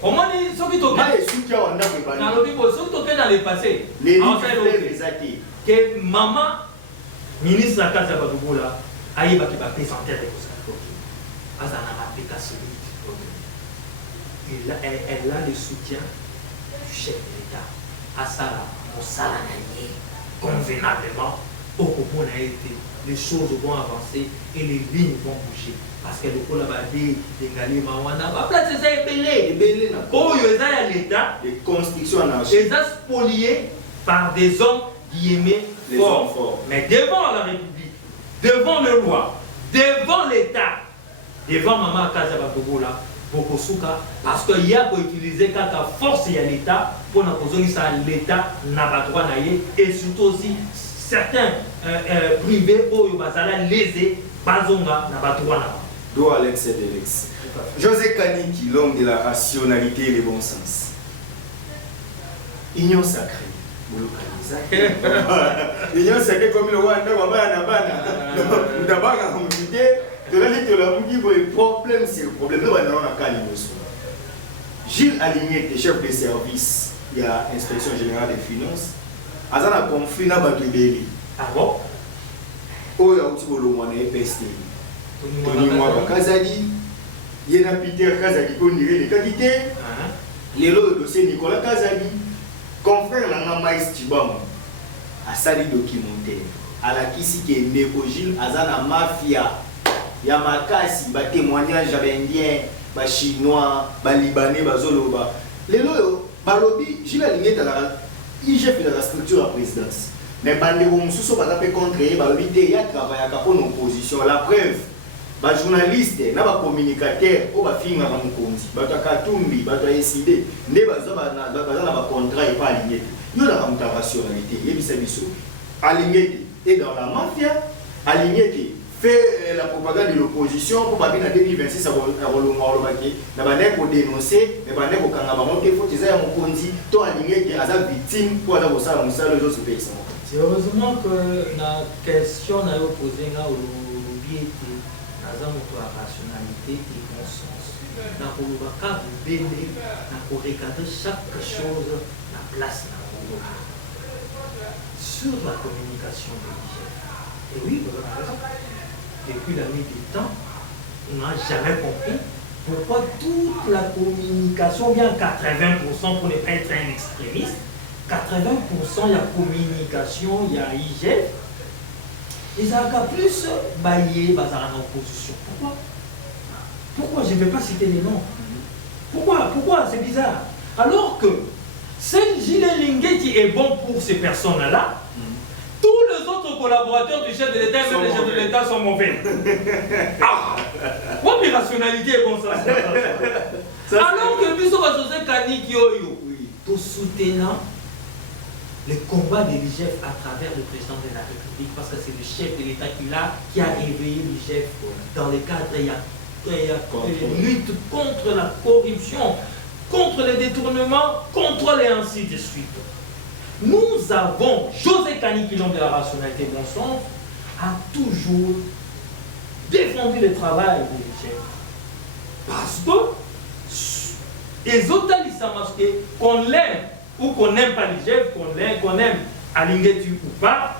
comment dit ce qui dans le passé, que maman, ministre de la Casa Badougula, a eu des plaisanteries. Elle a le soutien du chef de l'État. Asala, Moussala Nanié, convenablement, au Kobo n'a été, les choses vont avancer et les lignes vont bouger. Parce que le Kolabadi, les Gali Mawana, va placer ça et belé. Quand il y a l'État, les constructions anarchiques, les a spoliés par des hommes qui aimaient les hommes forts. Mais devant la République, devant le roi, devant l'État, devant Maman Kazababoula, Bokosuka, parce qu'il y a pour utiliser quand la force il y a l'État pour l'État n'a pas droit naïe et surtout aussi certains privés au Yobazala lésés, Bazonga n'a pas droit naïe. Do Alex et Alex. José Kaniki, l'homme de la rationalité et le bon sens. Union sacrée. Union sacrée comme le Rwanda, le problème, c'est le problème. Gilles Aligné, chef de service, il y a l'inspection générale des finances. Il y a un conflit dans le Bébé. Ah bon? Il y a un PST. Tony Mwaba Kazadi, il y a Peter Kazadi qui est le qualité. Les dossier Nicolas Kazadi, confrère de Maïs Tibam, à Sali documentaire, à la Kisi qui est Neko Gilles, à la mafia. Il y a Makasi, des témoignages indiens, des chinois, des libanais, des zoloba. Les lots, Balobi, Gilles Aligné dans la IGF de la structure de la présidence. Mais Bandero Moussou, par exemple, contre Balobi, il y a travaillé à une opposition. La preuve, les journalistes, les communicateurs, les films à Moukonzi, les Katumbi, les SID, les contrats et pas alignés. Il y a une rationalité. Il y a une aligné et dans la mafia, aligné fait la propagande de l'opposition pour pas bien en 2026 à Rolomaki, n'a pas pour dénoncer, n'a pas pour Kangabamonte, faut qu'ils aient un Mokondi, tout aligné qui est à victime pour avoir ça, on sait les autres pays. C'est heureusement que la question n'a pas posé là au biais de la rationalité et bon sens. Dans le cas de Béné, on regarder chaque chose, la place dans le sur la communication de l'IGF. Et oui, vous avez raison. Depuis la nuit du temps, on n'a jamais compris pourquoi toute la communication, bien 80% pour ne pas être un extrémiste, 80% il y a communication, il y a IGF, et ça a plus baillé bazar en opposition. Pourquoi je ne vais pas citer les noms? Pourquoi c'est bizarre? Alors que c'est Gilles Linguet qui est bon pour ces personnes-là, tous les autres collaborateurs du chef de l'État et les chefs de l'État sont mauvais. Ah! Quoi de rationalité est bon ça? Alors que Bissot va José Kani Kioyo, tout soutenant le combat de l'IGF à travers le président de la République, parce que c'est le chef de l'État qui a éveillé l'IGF dans le cadre de la lutte contre la corruption, contre les détournements, contrôle et ainsi de suite. Nous avons, José Kani, qui l'homme de la rationalité bon sens, a toujours défendu le travail de l'IGF. Parce que les autres qu'on l'aime ou qu'on n'aime pas l'IGF, qu'on aime Alinguetu ou pas,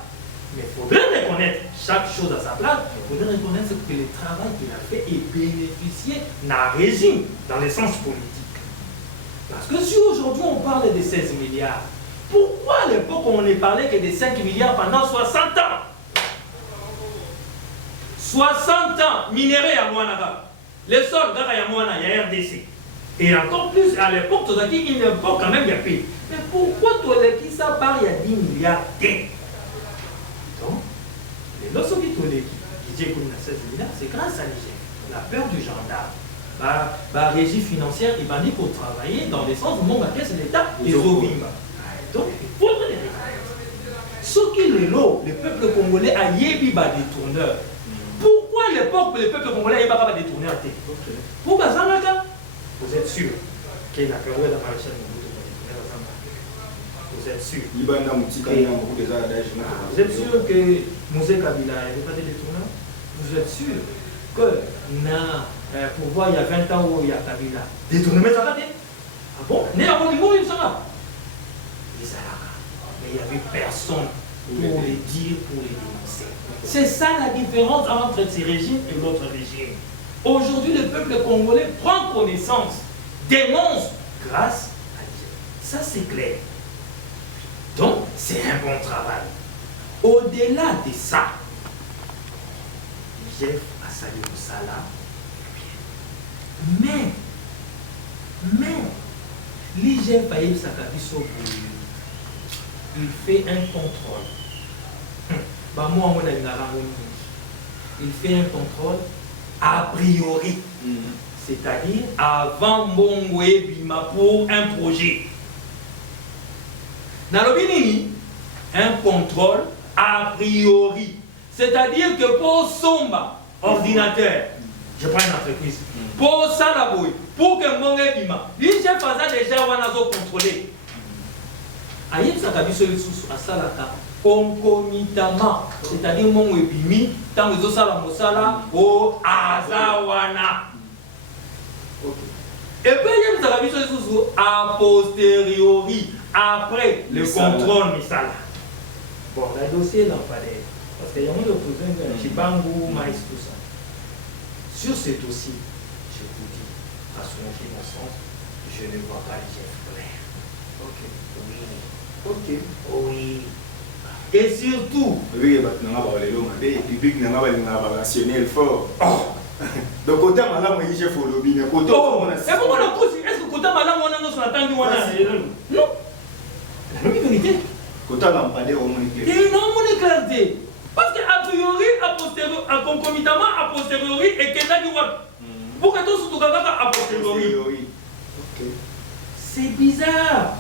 mais il faudrait reconnaître chaque chose à sa place, il faudrait reconnaître que le travail qu'il a fait est bénéficié d'un régime dans le sens politique. Parce que si aujourd'hui on parle de 16 milliards, pourquoi à l'époque on ne parlait que de 5 milliards pendant 60 ans? 60 ans, minéré à Mouanaga. Les sols, il y a RDC. Et encore plus, à l'époque, il y a quand même, il y a Mais pourquoi Toleki ça part il y a 10 milliards donc, les lorsque Toleki, qui dit qu'on a 16 milliards, c'est grâce à l'IGF. La peur du gendarme. La régie financière, il va dire qu'on travailler dans les sens où mon caisse de l'État et Zobimba. Donc, il faudrait les reconnaître. Ce qui est l'eau, le peuple congolais a yébiba des tourneurs. Pourquoi à l'époque le peuple congolais a yébiba des tourneurs? Pourquoi ça, vous êtes sûr que la période de maréchal Mobutu va détourner la Zamba? Vous êtes sûr? Vous êtes sûr que Mosé Kabila n'avait pas des détourneurs? Vous êtes sûr que pour voir il y a 20 ans où il y a Kabila détournement ça va? Ah bon? Mais à mon niveau, il s'en va. Mais il n'y avait personne pour les dire, pour les dénoncer. C'est ça la différence entre ces régimes et l'autre régime. Aujourd'hui, le peuple congolais prend connaissance, dénonce grâce à Dieu. Ça, c'est clair. Donc, c'est un bon travail. Au-delà de ça, Jeff a salué Moussala. Mais, l'IGF a eu sa cabisso. Il fait un contrôle. Il fait un contrôle a priori. C'est-à-dire avant Mbongwe Bima pour un projet. Dans le un contrôle a priori. C'est-à-dire que pour Somba, ordinateur, je prends une entreprise, pour Salaboui, pour que Mbongwe Bima, l'IGF faisait déjà contrôler. Aïe, ça a vu à Salaka, concomitamment, c'est-à-dire mon webimi, tant que Zosala Mosala, au Azawana. Et puis, ça a vu a posteriori, après le contrôle Misala. Bon, le dossier lampadaire, parce qu'il y a un opposant de Chibangu, Maïs, tout ça. Sur ce dossier, je vous dis, à son innocence, je ne vois pas les chefs clairs. Ok. Oui. Ok. Oui. Et surtout. Oui, le public n'a pas rationnel fort. Donc, côté Malam, il faut le bien. Côté est-ce que côté Malam, on a notre attendu? Non. La vérité. Côté Lampadaire, on est clair. Et non, on est clarté. Parce qu'a priori, a posteriori, à concomitamment, a posteriori, et que ça du web. Pour que tout ce que a posteriori. Ok. C'est bizarre.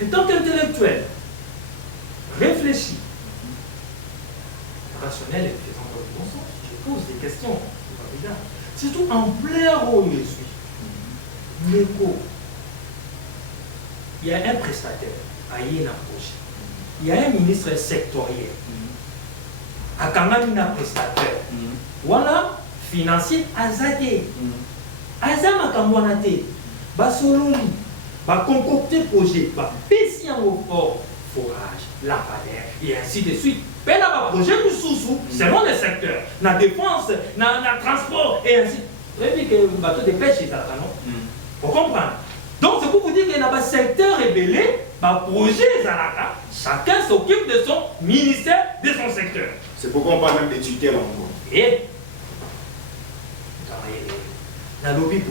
Et tant qu'intellectuel, réfléchi, rationnel et faisant dans le bon sens, je pose des questions. Surtout en plein rôle, je suis. L'écho. Il y a un prestataire, à Yéna Proche. Il y a un ministre sectoriel. À Kangamina prestataire. Voilà, financier, Azadé. Azama Kamwanate. Basololi. Va concocter projet, va baisser au fort, forage, lampadaire, et ainsi de suite. Mais là, va projet nous sous selon les secteurs, la défense, le transport, et ainsi. Vous avez vu que le bateau de pêche est à non? Vous comprenez? Donc, c'est pour vous dire qu'il y a un secteur rébellé, un projet Zalaka, chacun s'occupe de son ministère, de son secteur. C'est pourquoi on parle même des tutelles en gros. Et dans le lobby,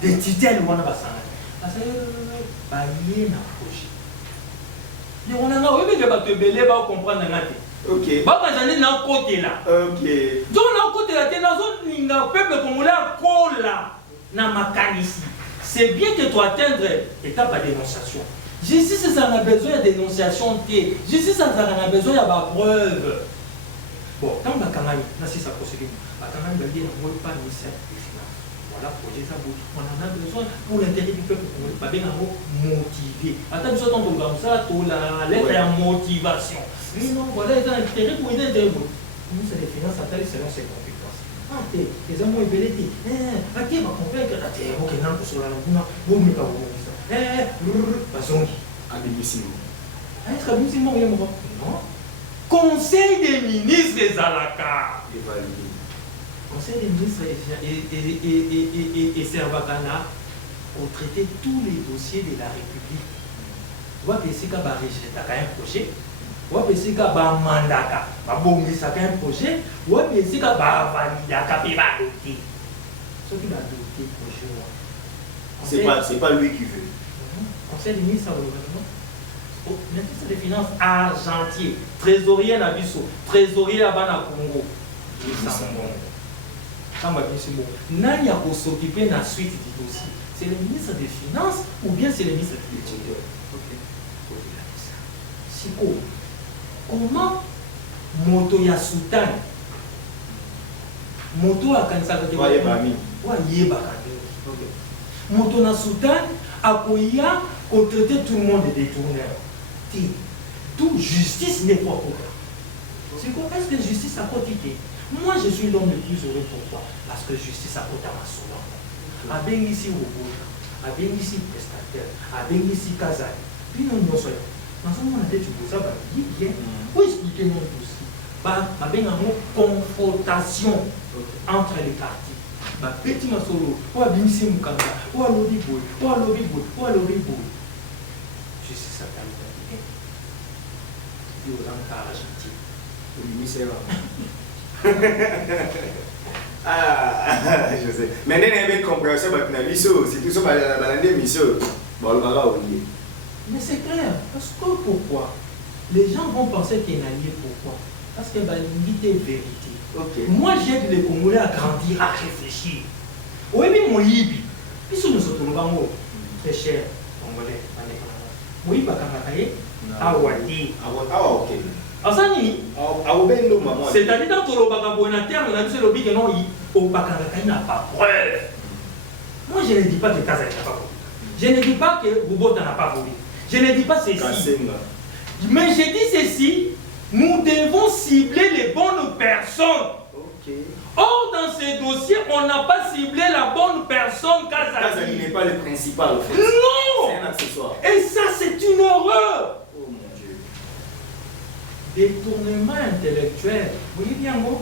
des tutelles, on a pas ça. Parce que il y a un projet. On a vu que tu vas te comprendre. Ok. J'en ai un côté là. Ok. Donc, un côté là, tu as un peuple congolais là. C'est bien que tu atteindre l'étape de dénonciation. Justice, ça a besoin de dénonciation. Justice, ça a besoin de preuve. Bon, quand on a si ça procédure, on a dit qu'on ne pas ministère des Finances. Voilà, projet ça, on en a besoin pour l'intérêt du peuple congolais. Pas bien motivé. Attends, nous sommes comme ça, la lettre est en motivation. Oui, non, voilà, il y a un intérêt pour aider l'intérêt. Nous, c'est des finances à selon ses compétences. Ah, les hommes ont belé. Ah, qui va comprendre que la terre, ok, non, pour cela, vous me non. Conseil des ministres des Alaka. Conseil des ministres et Servakana ont traité tous les dossiers de la République. Tu vois que c'est un projet. Tu vois que c'est un mandat. Un projet. Tu vois que c'est un validé. Ce qui va adopter le projet. C'est pas lui qui veut. Conseil des ministres au gouvernement. Au ministre des Finances argentier, trésorier à Bissau, trésorier à Bana Congo. Nani a s'occuper de la suite du dossier. C'est le ministre des Finances ou bien c'est le ministre de l'Intérieur? Comment moto ya Sultan moto a kansaka te moto na Sultan a koya ko traiter tout le monde de détourneur. Tout justice n'est pas quoi. C'est quoi? Est-ce que justice a quotidien? Moi je suis l'homme le plus heureux. Pourquoi? Parce que justice a quotidien à Soudan. A bien ici robot, a bien ici prestataire, a bien ici Kazai. Puis non non soyons. Dans ce moment tu peux ça bien. Pour expliquer mon dossier. A bien une confrontation entre les partis. Petit masolo, ou à Binsi Mukanga, ou à Loriboy, ou à Loriboy, ou à Loriboy. Justice a qualité. Et aux Argentines. Oui, c'est ah, je sais. Mais il y a une compréhension, c'est tout ça, mais c'est clair, parce que pourquoi? Les gens vont penser qu'il y a un allié, pourquoi? Parce que l'unité est vérité. Okay. Moi, j'aide les Congolais à grandir, à réfléchir. Oui, mais moi, puisque nous sommes très chers, Congolais, oui, c'est-à-dire dans le terme, on a dit que non, il n'a pas preuve. Moi, je ne dis pas que Kaza n'a pas volé. Je ne dis pas que Boubota n'a pas volé. Je ne dis pas ceci. Mais je dis ceci, nous devons cibler les bonnes personnes. Okay. Or, dans ces dossiers, on n'a pas ciblé la bonne personne Kazali n'est pas le principal. En fait. Non! C'est un accessoire. Et ça, c'est une horreur. Oh mon Dieu. Détournement intellectuel. Vous voyez bien, moi?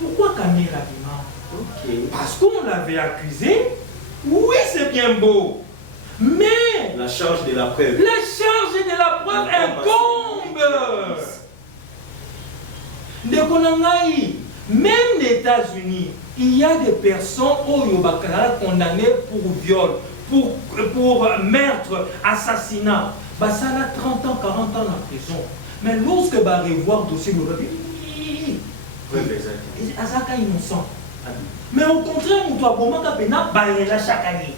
Pourquoi Kamira Bima? Okay. Parce qu'on l'avait accusé. Oui, c'est bien beau. Mais la charge de la preuve. La charge de la preuve incombe. Même les États-Unis, il y a des personnes condamnées pour viol, pour meurtre, assassinat. Ça a 30 ans, 40 ans en prison. Mais lorsque va revoir le dossier, il est innocent. Mais au contraire, on doit chaque année.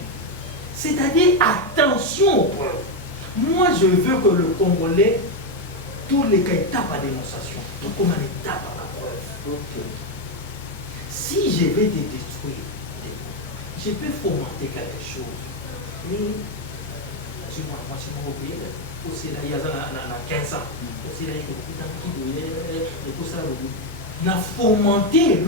C'est-à-dire, attention aux preuves. Moi, je veux que le Congolais, tous les cas, tape à dénonciation. Tout comme on tape à la preuve. Okay. Si je vais te détruire, je peux fomenter quelque chose. Et, je vais oublier, aussi là, il y a 15 ans. Aussi là, il y a fomenter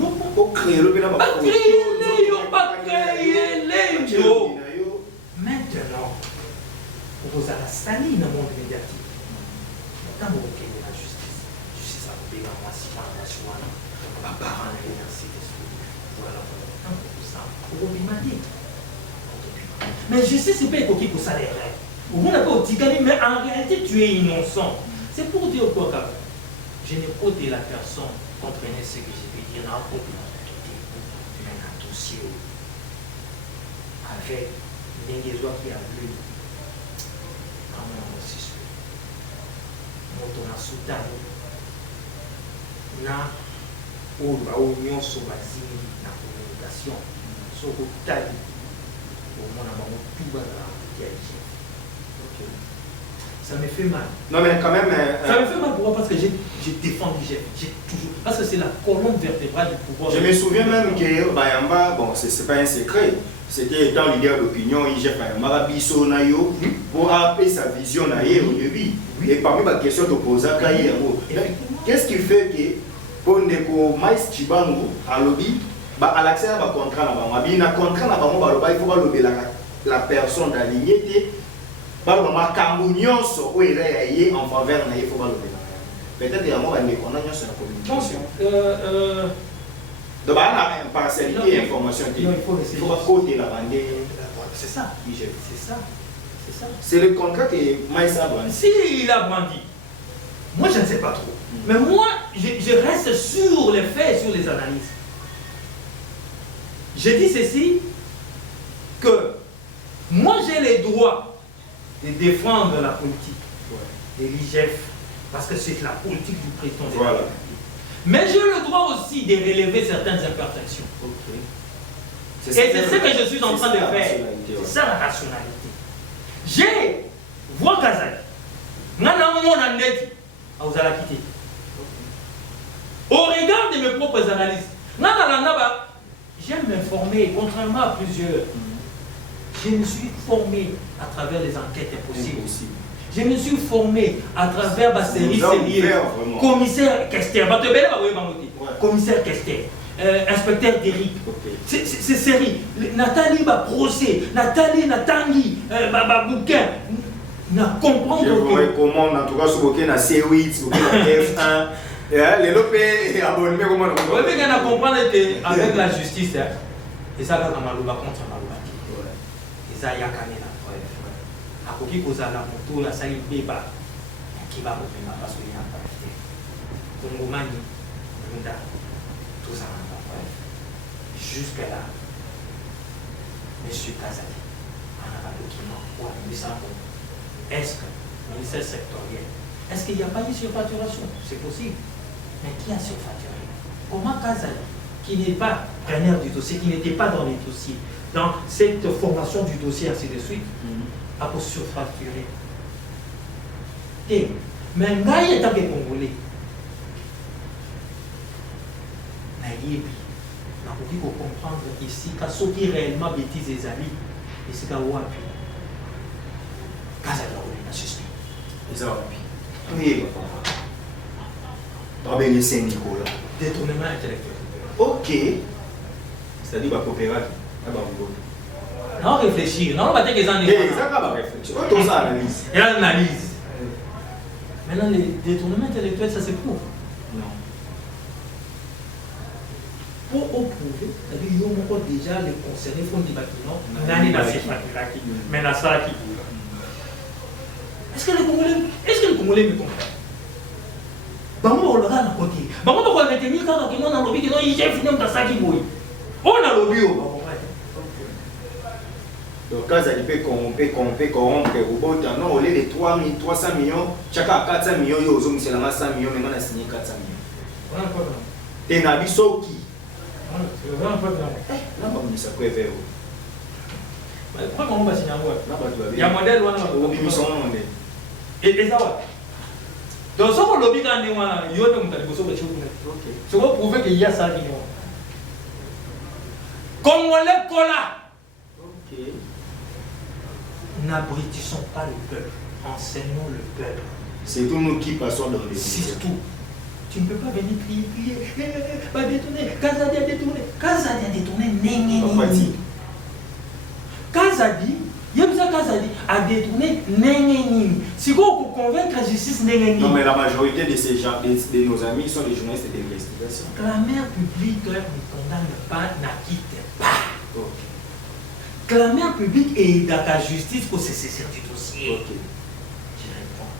maintenant, vous avez la saline dans le monde médiatique. Quand vous regardez la justice, justice a coupé dans ma parent merci voilà, mais justice c'est pas écoqué pour ça les règles. Vous n'avez pas dit mais en réalité tu es innocent. C'est pour dire quoi quand je n'ai pas de la personne comprenez ce que je veux dire dans le mais un dossier avec Nengezoa qui a vu quand même aussi moto na Soudan na oyo nyonso bazili na communication soko tali omona bango tout bazala kotia ça me fait mal. Non mais quand même... Ça me fait mal pourquoi? Parce que j'ai défendu l'IGF. J'ai toujours... Parce que c'est la colonne vertébrale du pouvoir. Je me souviens même que Bayamba, bon c'est pas un secret, c'était étant leader d'opinion, IGF Bayamba, Bisso Nayo, pour appeler sa vision Naye au début. Et parmi les questions d'opposants, qu'est-ce qui fait que pour Ndeko Maïs Chibango, à lobby, à l'accès à un contrat, il faut la personne alignée. En faveur de peut-être qu'il y a une communication. Donc, la partialité et information. Il faut côté la bande. C'est ça, c'est ça. C'est le contrat que Maïs a brandi. Si il a brandi, moi je ne sais pas trop. Mais moi, je reste sur les faits, sur les analyses. Je dis ceci, que moi j'ai les droits de défendre la politique de l'IGF, parce que c'est la politique du président de la République. Mais j'ai le droit aussi de relever certaines imperfections. Et c'est ce que je suis en train de faire. C'est ça la rationalité. J'ai voir Kazali. Au regard de mes propres analyses, j'aime m'informer, contrairement à plusieurs. Je me suis formé à travers les enquêtes impossibles. Je me suis formé à travers ma série sérieuse. Commissaire Kester, commissaire Kester, inspecteur d'Eric. C'est série. Nathalie va procès, Nathalie Natangi, bouquin. Na comprendre que comment en tout cas sur bouquin na C8, bouquin na F1. Les lopés abonnés comment on comprend. Oui, mais on a comprendre que avec la justice, et ça va comme Malouba contre Malouba. Et ça y a quand même la preuve. À côté de la moto, la salle bébé qui va revenir parce qu'il y a un parti. Congo Mani, tout ça n'a pas preuve. Jusque là, M. Kazali, on a un document pour un ministère. Est-ce que le ministère sectoriel, est-ce qu'il n'y a pas eu surfacturation? C'est possible. Mais qui a surfacturé? Comment Kazali, qui n'est pas preneur du dossier, qui n'était pas dans les dossiers, dans cette formation du dossier, ainsi de suite, a pour surfacturer? Et, mais il y a des Congolais. Il faut comprendre ici qu'à ce qui réellement bêtise les amis, et c'est qu'à Wapi. Kazali a suspect. Ils ont Wapi. Oui, travailler Saint-Nicolas. Détournement intellectuel. Ok. C'est-à-dire va coopérer. Non, réfléchir. Non, on va dire qu'ils en aient. Ça va réfléchir. On ça analyse. Et analyse. Maintenant, les détournements intellectuels, ça s'éprouve. Non. Pour prouver, c'est-à-dire qu'ils ont déjà les concernés font des bâtiments. Nani n'a pas fait mais n'a ça qui. Est-ce que les Congolais me comprennent? Bango on l'aura à côté. Bango on va retenir quand on a lobby, il j'ai fini dans ça qui mouille. On a lobby. Donc quand ça peut corrompre non au lieu de 300 millions, chacun 400 millions, ils ont mis 100 millions, mais on a signé 400 millions. Et Nabiso qui? Là, on dit ça peut faire. Pourquoi on va signer un mot? Il y a un modèle ou un modèle. Et ça va. Donc, si on lobby quand il y a un choses, c'est pour prouver qu'il y a ça. Comme on les colle. N'abrutissons pas le peuple, enseignons le peuple. C'est tout nous qui passons dans les c'est tout. Tu ne peux pas venir crier, va détourner, Kazadi a détourné. Kazadi a détourné, Kazadi, Kazadi a détourné Nengenim. Si vous convaincre la justice Nengenim. Non, mais la majorité de ces gens, de nos amis, sont des journalistes d'investigation. La mère publique ne condamne pas, n'acquitte pas. Que la mère publique est dans la justice pour se saisir du dossier. Je réponds.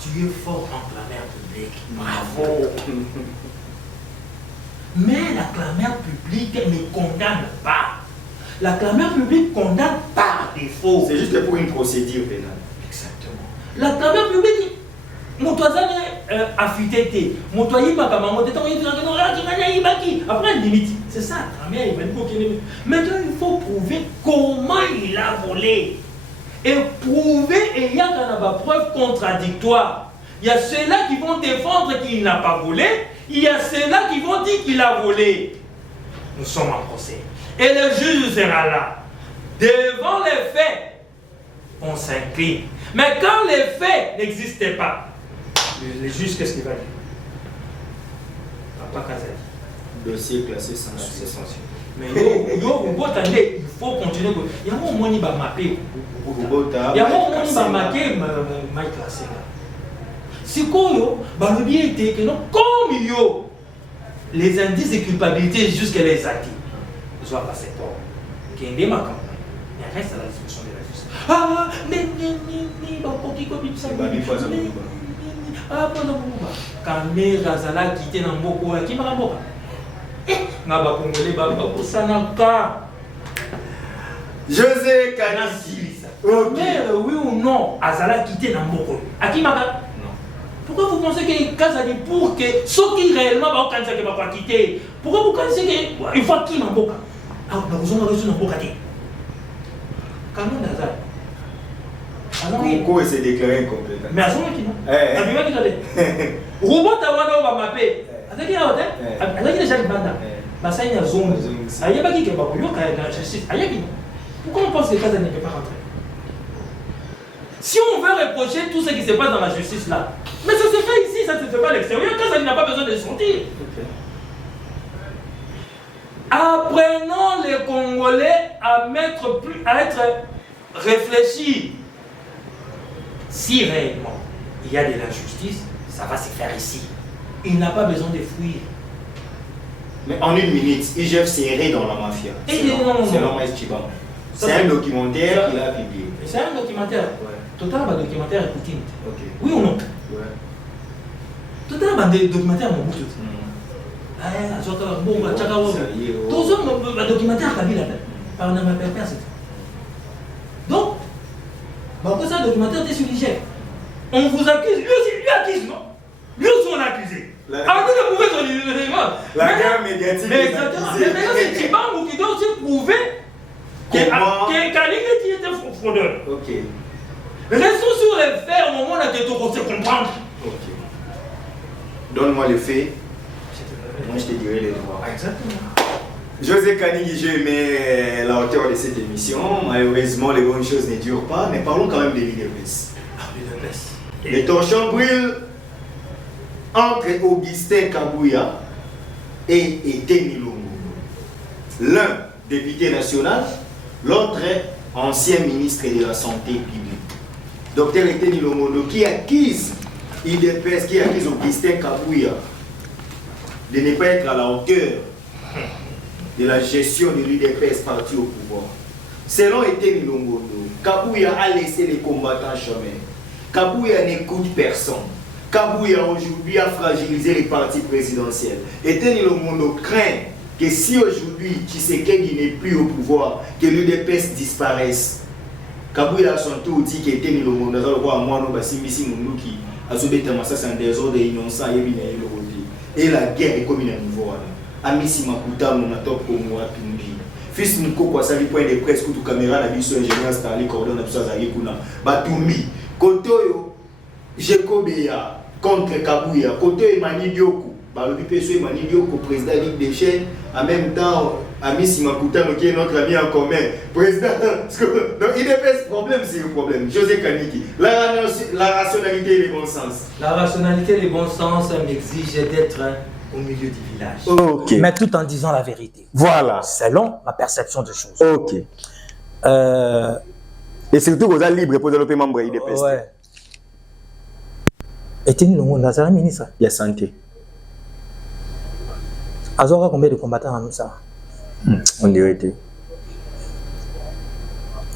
Tu es fort en clameur publique. Bravo. Mais la clameur publique ne condamne pas. La clameur publique condamne par défaut. C'est juste pour une procédure pénale. Exactement. La clameur publique, mon toisin est affûté. Mon toyer papa, maman, après limite. C'est ça, la clameur, il va dire. Maintenant, il faut prouver comment il a volé. Et prouver, et il y a une preuve contradictoire. Il y a ceux-là qui vont défendre qu'il n'a pas volé. Il y a ceux-là qui vont dire qu'il a volé. Nous sommes en procès. Et le juge sera là. Devant les faits, on s'incline. Mais quand les faits n'existaient pas, le juge, qu'est-ce qu'il va dire? Papa Kazali. Dossier classé sans suite. Mais il faut continuer. Il y a un moment où il va mapper. Il y a un moment où il va marquer ma classé. Si le bien était que non, comme les indices de culpabilité jusqu'à les acquis, ils soient passés pour qu'il y ait ma campagne. Mais reste à la discussion de la justice. Ah, quand Razala quitté dans Moko, qui m'a dit José Kanisi. Mais oui ou non, Azala quitté Namboko. Akimaka. Pourquoi vous pensez que Kazali pour que ceux qui réellement vont quitter, pourquoi vous pensez qu'il faut qui Namboka? Ah, nous avons reçu Namboka. Comment Azala? Pourquoi s'est déclaré incompétent? Mais à son moment qui non. Robot Tawana va m'appeler. Azaki a hôtel. Azaki déjà le banda. Basa il y a zone. Aïe pas qui est pas pour lui quand il justice. Aïe pourquoi on pense que Kazali ne peut pas rentrer? Si on veut reprocher tout ce qui se passe dans la justice là, mais ça se fait ici, ça ne se fait pas à l'extérieur, Kazali n'a pas besoin de sortir. Okay. Apprenons les Congolais à être réfléchis. Si réellement il y a de l'injustice, ça va se faire ici. Il n'a pas besoin de fuir. Mais en une minute, IGF serré dans la mafia. C'est un documentaire qu'il a publié. C'est un documentaire. Ouais. Total, un documentaire est Poutine. Ok. Oui ou non? Ouais. Total, un documentaire mon bout. Ah, bon, un documentaire Kabila. Par un personne. Donc, c'est un documentaire sur l'IGF. On vous accuse, lui aussi, lui accuse, non? Lui aussi on l'a accusé. Ah, nous le pouvons sur la guerre médiatique. Mais exactement. Mais maintenant, c'est Tibamou qui doit aussi prouver qu'Alingué était fraudeur. Ok. Restons sur les faits au moment où on a été comprendre. Ok. Donne-moi les faits. Moi, je te dirai les droits. Exactement. José Kanigui, j'ai aimé la hauteur de cette émission. Malheureusement, les bonnes choses ne durent pas. Mais parlons quand même de l'UDPS. Les torchons brûlent entre Augustin Kabouya et Étienne Ilongo. L'un député national, l'autre ancien ministre de la Santé publique. Docteur Étienne Ilongo qui accuse IDPS, qui accuse Augustin Kabouya de ne pas être à la hauteur de la gestion de l'UDPS parti au pouvoir. Selon Étienne Ilongo, Kabouya a laissé les combattants chômeurs. Kabouya n'écoute personne. Kabouya aujourd'hui a fragilisé les partis présidentiels. Étienne Ilongo craint que si aujourd'hui Tshisekedi n'est plus au pouvoir, que l'UDPS disparaisse. Kabouya a son tour dit qu'Étienne Ilongo n'a pas le droit à moi, nous, Basimisi Munduki, à ce détermination, c'est un désordre innocent, et la guerre est comme une niveau. Amisi Makuta, mon atop comme moi, Pimbi. Fils Mouko, quoi, ça lui point de presse, que tout caméra, la biso ingénieur, Starly, Cordon, la biso Zari Kuna, Batumbi, Kotoyo, Jekobeya, contre Kabouya, Kotoyo Emani Diokou, le PSO Emani Diokou, président de Ligue des chaînes, en même temps, Amisi Makuta, qui est notre ami en commun, président, donc il n'est pas ce problème, c'est le problème. José Kanigui, la rationalité et le bon sens. La rationalité et le bon sens m'exige d'être au milieu du village. Ok. Mais tout en disant la vérité. Voilà. Selon ma perception des choses. Ok. Et surtout qu'on a libre pour développer membre IDPS. Ouais. Étienne Ilongo, c'est un ministre. Il y a santé. Azora, combien de combattants en nous ça? On dirait que.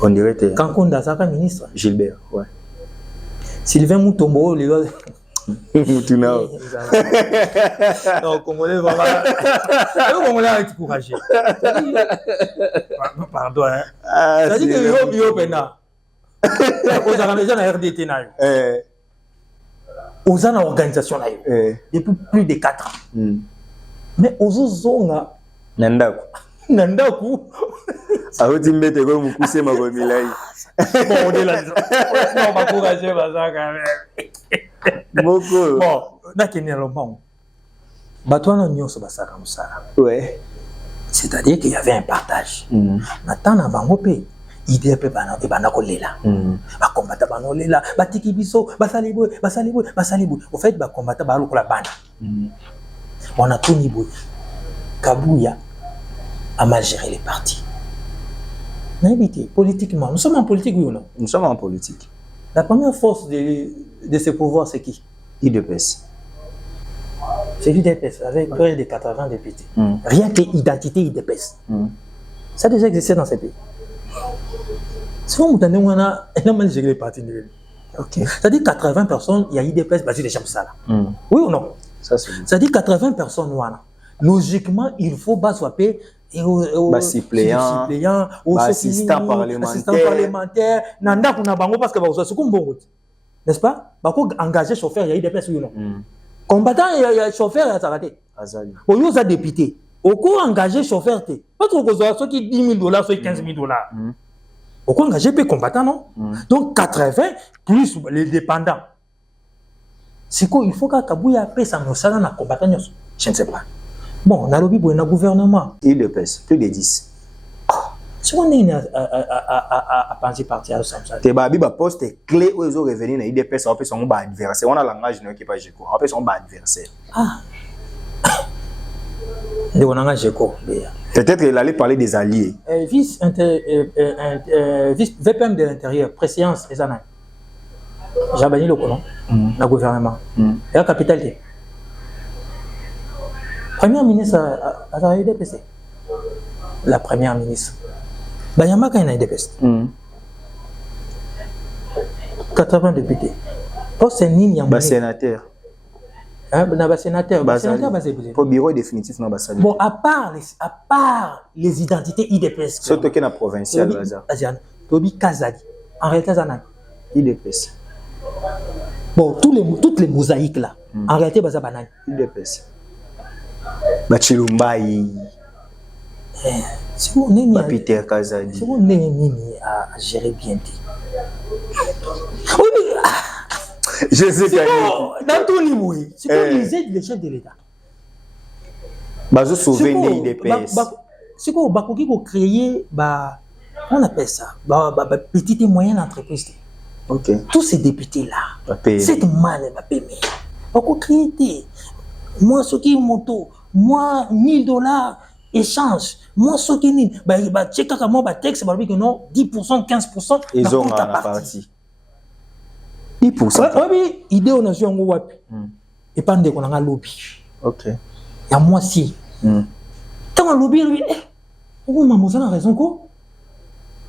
On dirait que. Kankonda, c'est un ministre. Gilbert, ouais. Sylvain Moutombo, les gars. Moutounao. Non, Congolais, voilà. Le Congolais a été courageux. Pardon, hein. Ça dit que Yo Pena. Aux Aramésiens, la RDT, aux organisation, depuis plus de 4 ans. Mais aux Ozonga. Nandaku. Nandaku. A vous dit que vous poussez ma gomilai. Bon, on est là. Non, ma courageux, ça quand même. Moko. Bon, là, qu'il y a longtemps. Batouana Nyon se basa comme ça. Ouais. C'est-à-dire qu'il y avait un partage. Maintenant, dans Bango pays, il y a des gens qui sont là. Ba combattre bano lela, ba tiki biso, ba salibou. Au fait, ba combattre ba la bana. On a tout niveau. Kabouya a mal géré les partis. Politiquement, nous sommes en politique, oui ou non? Nous sommes en politique. La première force de ce pouvoir, c'est qui? IDPS. C'est l'IDPS, avec près de 80 députés. Rien que l'identité IDPS. Ça a déjà existé dans ces pays. Si vous me a mal géré les partis. C'est-à-dire 80 personnes, il y a IDPS basé déjà ça. Oui ou non? Ça, c'est c'est-à-dire 80 personnes. Logiquement, il faut swapper suppléant, assistant parlementaire, nanda kuna bango parce que ba so kombo, n'est-ce pas? Ba ko engager chauffeur ya IDPS ou non? Combattant ya chauffeur ya Sarate. Azali. Oyo za député. Oko engager chauffeur té. Pas trop ko so qui $10,000, so $15,000. Oko engager pe combattant non? Donc 80 plus les dépendants. C'est quoi il faut que Kabuya paie sa nosala na combattant. Je ne sais pas. Bon, on a lobby pour un gouvernement. IDPS, plus de 10. Si on est à penser partir à ça. Te babi ba poste clé où ils ont revenu na IDPS, on peut son adversaire. On a langage non qui pas Jeko. On peut son adversaire. Ah. De on a Jeko. Peut-être qu'il allait parler des alliés. Vice VPM de l'intérieur, préséance et Zana. Jabani le colon, le gouvernement. Et la capitale. Première ministre a travaillé IDPS. La première ministre. Bayamaka a IDPS. 80 députés. Poste Nini Yamani. Sénateur. Sénateur. Pour bureau définitif, non, bon, à part les identités IDPS. Surtout qu'il y a provincial. Tobi Kazadi. En réalité, Zanan. IDPS. Bon, toutes les mosaïques là. En réalité, Baza Banane. IDPS. Bachilumbai. C'est mon ennemi. Peter Kazadi. C'est mon ennemi à gérer bien. Oui, mais. Je sais qu'il y a. Dans ton niveau, c'est qu'on disait les chefs de l'État. Bazo sauver les IDPS. C'est quoi, Bakoki ko créer, on appelle ça, petite et moyenne entreprise. Ok. Tous ces députés-là, cette manne, Bako créer, moi, ce qui est moto, moi, $1,000, échange, moi, ce qui est, check à moi, texte, que non, 10%, 15%, ils ont la partie. 10%. Oui, idée, on a joué en wap. Et pas de qu'on a un lobby. Ok. Il y a moi si. Quand on lobby, on a raison quoi?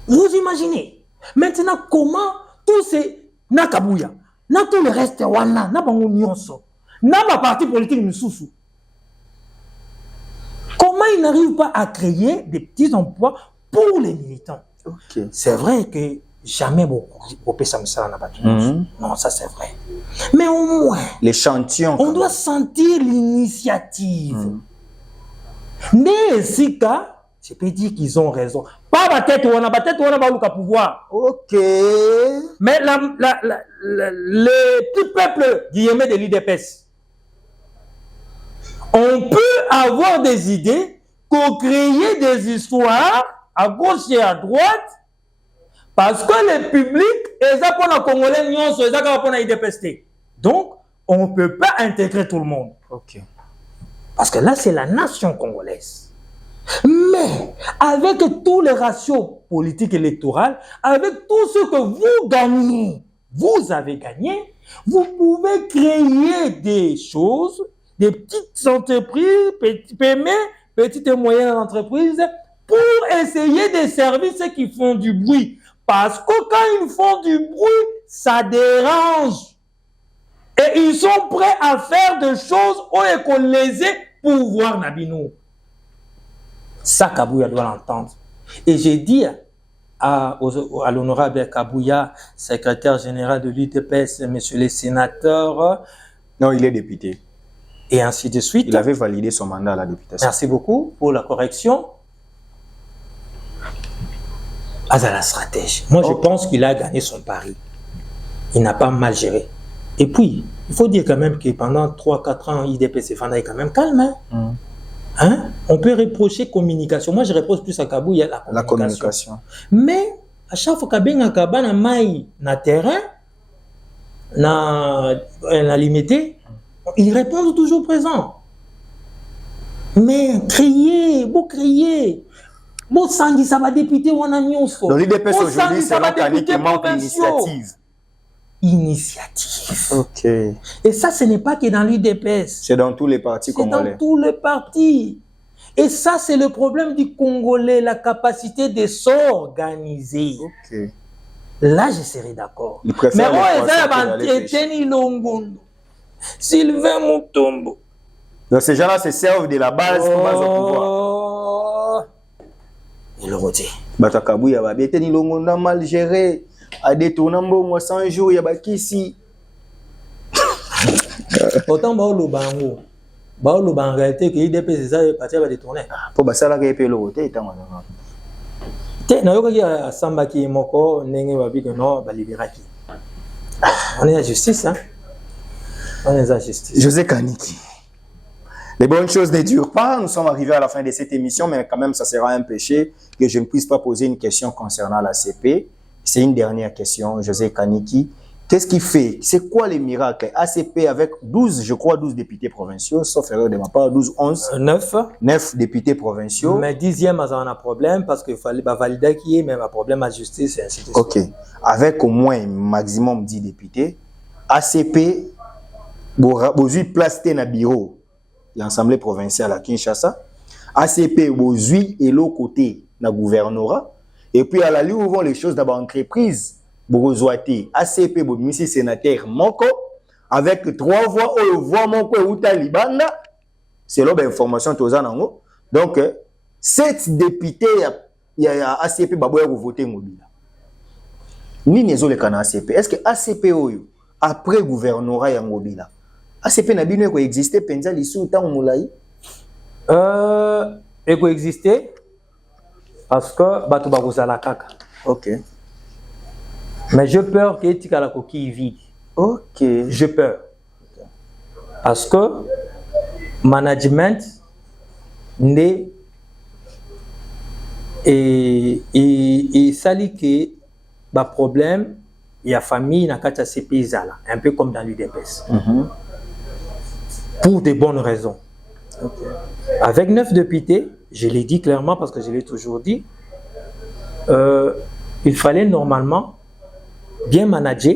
Vous imaginez maintenant comment tous ces Nakabouya, na tout le reste wana, na bango nyonso, na ba parti politique misusu. Comment ils n'arrivent pas à créer des petits emplois pour les militants? Okay. C'est vrai que jamais beaucoup ça me sert non, ça c'est vrai. Mais au moins, l'échantillon. On doit sentir l'initiative. Mais si je peux dire qu'ils ont raison. Pas ma tête, on a le pouvoir. Ok. Mais le petit peuple guillemets de l'IDPS, on peut avoir des idées, co-créer des histoires à gauche et à droite, parce que le public est là pour les Congolais, ils sont là pour les IDPS. Donc, on ne peut pas intégrer tout le monde. Ok. Parce que là, c'est la nation congolaise. Mais, avec tous les ratios politiques et électoraux, avec tout ce que vous gagnez, vous avez gagné, vous pouvez créer des choses, des petites entreprises, petites et moyennes entreprises, pour essayer des services qui font du bruit. Parce que quand ils font du bruit, ça dérange. Et ils sont prêts à faire des choses où qu'on les ait pour voir Nabino. Ça, Kabouya doit l'entendre. Et j'ai dit à l'honorable Kabouya, secrétaire général de l'UDPS, monsieur le sénateur. Non, il est député. Et ainsi de suite. Il avait validé son mandat à la députation. Merci beaucoup pour la correction. À la stratège. Moi, je pense qu'il a gagné son pari. Il n'a pas mal géré. Et puis, il faut dire quand même que pendant 3-4 ans, IDPS Fanda est quand même calme. Hein? On peut reprocher communication. Moi, je reproche plus à Kabouya la communication. Mais, à chaque fois qu'il y a un maille na terrain, na limité, ils répondent toujours présent. Mais crier, beau crier. Bon, Sangi, ça va député ou un nyonso. Dans l'IDPS aujourd'hui, c'est un qui manque d'initiative. Initiative. Ok. Et ça, ce n'est pas que dans l'UDPS. C'est dans tous les partis congolais. C'est dans tous les partis. Et ça, c'est le problème du Congolais, la capacité de s'organiser. Ok. Là, je serais d'accord. Mais moi, Sylvain Mutombo. Donc ces gens-là se servent de la base pour base au pouvoir. Eloroté. Batakabu ya babete ni longo na mal géré a détourné mbongo 100 jours ya bakisi. Autant baolo bango. Baolo en réalité que IDP c'est ça parti va détourner. Po basala ka epelo roté tango na. Te na yoka ya samba ki moko ndenge babi que non ba libéraki. On est à justice hein. On est à justice. José Kaniki. Les bonnes choses ne durent pas. Nous sommes arrivés à la fin de cette émission, mais quand même, ça sera un péché que je ne puisse pas poser une question concernant la CP. C'est une dernière question, José Kaniki. Qu'est-ce qui fait? C'est quoi les miracles? ACP avec 12, je crois, 12 députés provinciaux, sauf erreur de ma part, 12, 11. 9 députés provinciaux. Mais 10e, on a un problème parce qu'il fallait valider qui est, mais un problème à justice et ainsi de suite. Ok. Avec au moins maximum 10 députés, ACP, Bozui place dans le bureau. L'Assemblée provinciale à Kinshasa, ACP Bozui et l'autre côté na gouvernorat, et puis à la lieu où vont les choses d'abord entreprise, Bozouati, ACP Bozui sénateur Moko, avec 3 voix, ou voix Moko ou Talibana, c'est l'objet d'information Tozanango. Donc, 7 députés, il y a ACP Baboya pour voter mobile. Ni nezo le kana ACP. Est-ce que ACP Oyo, après gouvernorat Yangobila, ACP n'a bien coexisté, penza l'issue tant moulai. Et coexister parce que batu bakoza la kaka. Ok. Mais j'ai peur que tu la coquille vide. Ok. J'ai peur parce que management n'est et sali que ba problème il y a famille na kata ACP zala un peu comme dans l'UDPS. Pour de bonnes raisons. Okay. Avec 9 députés, je l'ai dit clairement parce que je l'ai toujours dit, il fallait normalement bien manager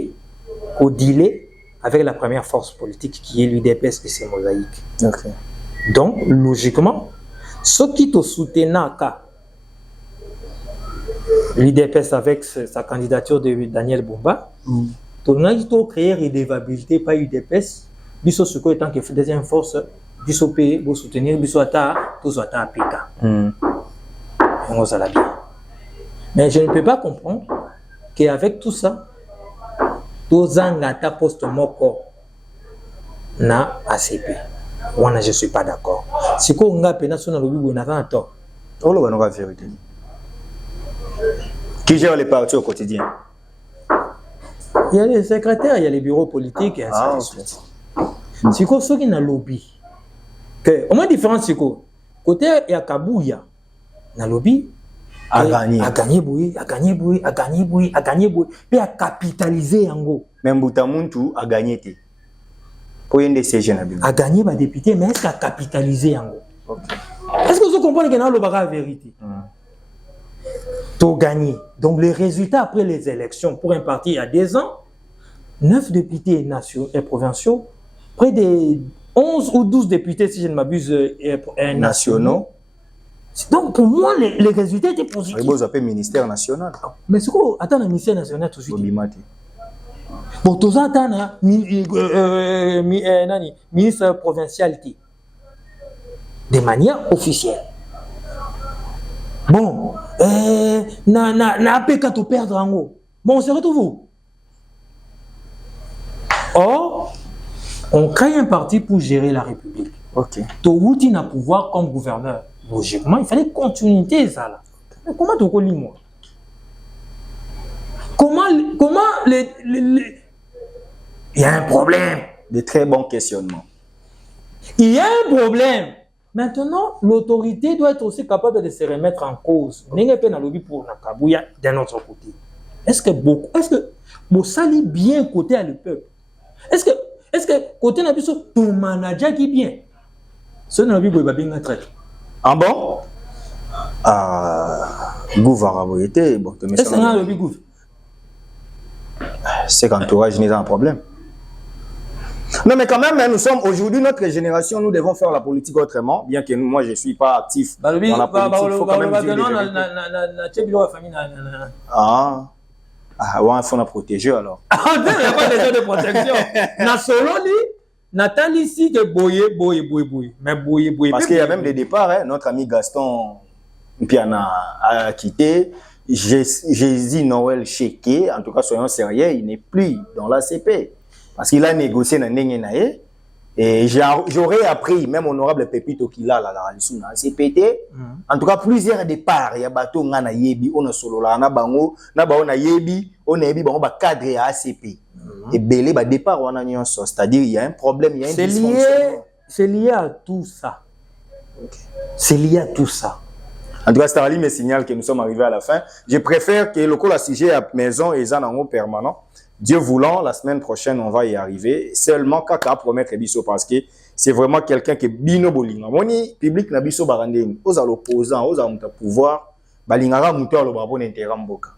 au dealer avec la première force politique qui est l'UDPS et ses mosaïques. Okay. Donc, logiquement, ce qui te soutenait l'UDPS avec sa candidature de Daniel Bumba, tu as créé une redevabilité par l'UDPS. Biso suko étant que deuxième force biso payer pour soutenir biso ata tous ata apika on ça la bien mais je ne peux pas comprendre qu'avec tout ça tous angata poste moko na ACP moi je suis pas d'accord si ko nga pena sona lobi bo na tort on le va vérité qui gère les partis au quotidien. Il y a les secrétaires, il y a les bureaux politiques et ainsi de suite. Si quoi ce qui n'a lobby que au moins différence c'est quoi côté il y a Kabouya na lobby a gagné puis a capitalisé en gros même Boutamuntu a gagné té pour une décision a gagné ba député mais est-ce qu'a capitalisé en gros okay. Est-ce que vous comprenez que dans le bagarre vérité tout gagné donc les résultats après les élections pour un parti il y a 2 ans 9 députés nationaux et provinciaux près de 11 ou 12 députés, si je ne m'abuse, nationaux. Donc, pour moi, les résultats étaient positifs. Vous appelez ministère national. Mais c'est quoi? Attends, le ministère national, tout de suite. Pour tout ça, attends, ministre provincial, de manière officielle. Bon, na APK tout perdre en haut. Bon, on se retrouve où? Or, on crée un parti pour gérer la République. Ok. Tourouti n'a pouvoir comme gouverneur. Logiquement, il fallait continuité ça là. Mais comment tu connais moi? Comment les... Il y a un problème. De très bons questionnements. Il y a un problème. Maintenant, l'autorité doit être aussi capable de se remettre en cause. N'est-ce pas dans lobby pour Nakabouya d'un autre côté? Est-ce que vous salez bien côté à le peuple? Est-ce que côté n'a pas ton manager qui bien? Ce n'est pas bien traité. Ah bon? Gouvernement bon. Est-ce que le bigou? C'est qu'entourage n'est pas un problème. Non, mais quand même, nous sommes aujourd'hui, notre génération, nous devons faire la politique autrement, bien que moi, je ne suis pas actif dans la politique. Il faut quand même dire ouais, il faut la protéger alors. Il n'y a pas besoin de protection. Na sololi, Nathalie ici que boye. Mais boye. Parce qu'il y a même des départs, hein, notre ami Gaston Piana a quitté. Jésus Noël Cheké, en tout cas, soyons sérieux, il n'est plus dans l'ACP. Parce qu'il a négocié dans Nengenae. Et j'aurais appris, même honorable Pépito qui l'a là, la CPT. En tout cas, plusieurs départs. Il y a bateau, on a yebi, on a solo là, on a bango, on a yebi, on a yebi, on a cadre à ACP. Et belé, bah départ, on a une chose. C'est-à-dire, il y a un problème, il y a un dysfonctionnement. C'est lié à tout ça. C'est lié à tout ça. En tout cas, Starly me signale que nous sommes arrivés à la fin. Je préfère que le coup la sujet à maison et ça en permanent. Dieu voulant, la semaine prochaine, on va y arriver. Seulement, Kaka promettre Bisso parce que c'est vraiment quelqu'un qui est bino bolinga. Moni public na Bisso barandeni. Aux opposants, aux amuta pouvoir, balingara muto alo babon intérêt mboka.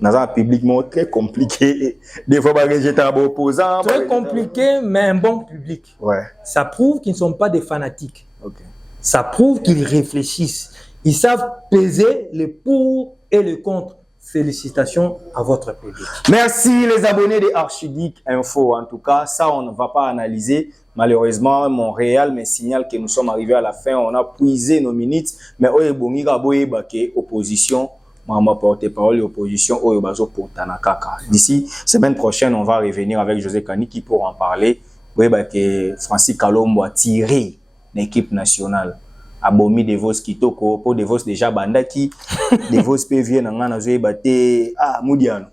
Dans un public très compliqué. Des fois, j'étais un opposant. Très compliqué, mais un bon public. Ouais. Ça prouve qu'ils ne sont pas des fanatiques. Okay. Ça prouve qu'ils réfléchissent. Ils savent peser le pour et le contre. Félicitations à votre public. Merci les abonnés de Archidic Info. En tout cas, ça, on ne va pas analyser. Malheureusement, Montréal me signale que nous sommes arrivés à la fin. On a puisé nos minutes. Mais oye bongiga boye bake opposition. Maman porte-parole et opposition oye bazo pour Tanakaka. D'ici semaine prochaine, on va revenir avec José Kaniki pour en parler. Oye bake Francis Kalombo a tiré l'équipe nationale. Abomi de vos kitoko pour de vos déjà bandaki de vos PV na na zoe baté mudiano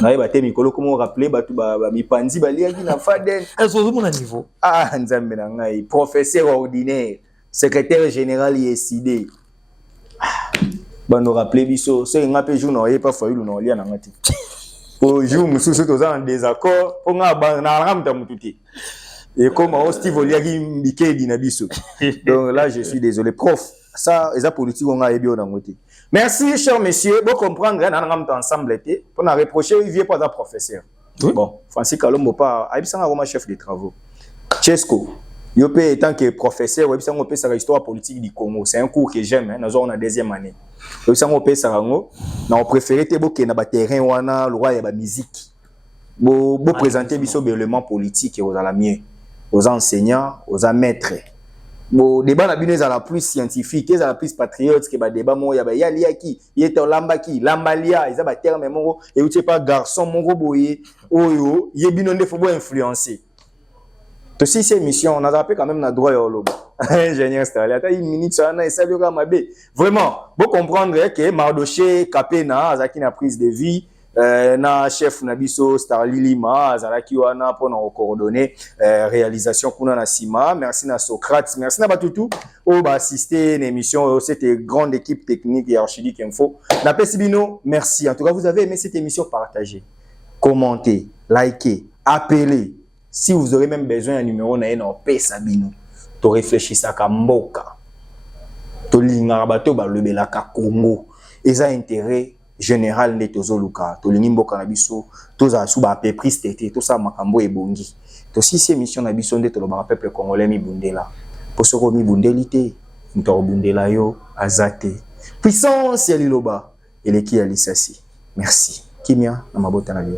na baté mikolo comment rappeler batu ba mi panzi baliaki na faden est-ce que mon niveau nzambe na ngai professeur ordinaire secrétaire général ISID bando rappeler biso so nga pe jour na pas faulu na lia na ngati au jour mususu toza en désaccord on nga ba na ramta mututi. Et comme on Steve Oliagi Mbike Dinabiso. Donc là, je suis désolé. Prof, ça, les politiques on a bien dans côté. Merci, chers messieurs. Vous comprendre, on a ensemble été. On a reproché, il vient pas d'un professeur. Oui? Bon, Francis Kalombo pas, il est un chef de travaux. Chesco, il est tant que professeur, il est sur l'histoire politique du Congo. C'est un cours que j'aime, hein. Nous avons la deuxième année. Il est on préféré que na terrain wana, le roi y a la musique. Vous présentez biso éléments politiques et aux alamiens. Aux enseignants, aux maîtres. Bon, débat na bino la plus scientifique, la plus patriote que ba débat mo ya ba ya liaki, yete lambaki, lambalia, ils a ba terme mongo et ou pas garçon mongo boye, oyo, ye bino nde faut influencer. To si ces missions, on a rappelé quand même na droit au lobo. Ingénieur Starly, ata une minute ça na ça bien mabe. Vraiment, vous comprendre que Mardoché Kapena azaki na prise de vie. Na chef Nabiso Starly Lima azalaki wana pour nous coordonner réalisation kuna na Sima. Merci na Socrates, merci na Batutu au ba assister l'émission cette grande équipe technique et Archidic Info. Na Pesibino, merci. En tout cas, vous avez aimé cette émission, partagez, commentez, likez, appelez. Si vous aurez même besoin d'un numéro na en Pesabino, to réfléchissez à mboka. To linga bato ba lebelaka Congo. Eza intérêt général de tozoluka to lingimboka na biso toza suba pepris tete to sa makambo ebongi to si ces missions na biso nde to lo ba peuple congolais mi bundela posoko mi bundelité nto bundela yo azate puissance ya liloba eleki ya lisasi. Merci kimia na mabota na bio.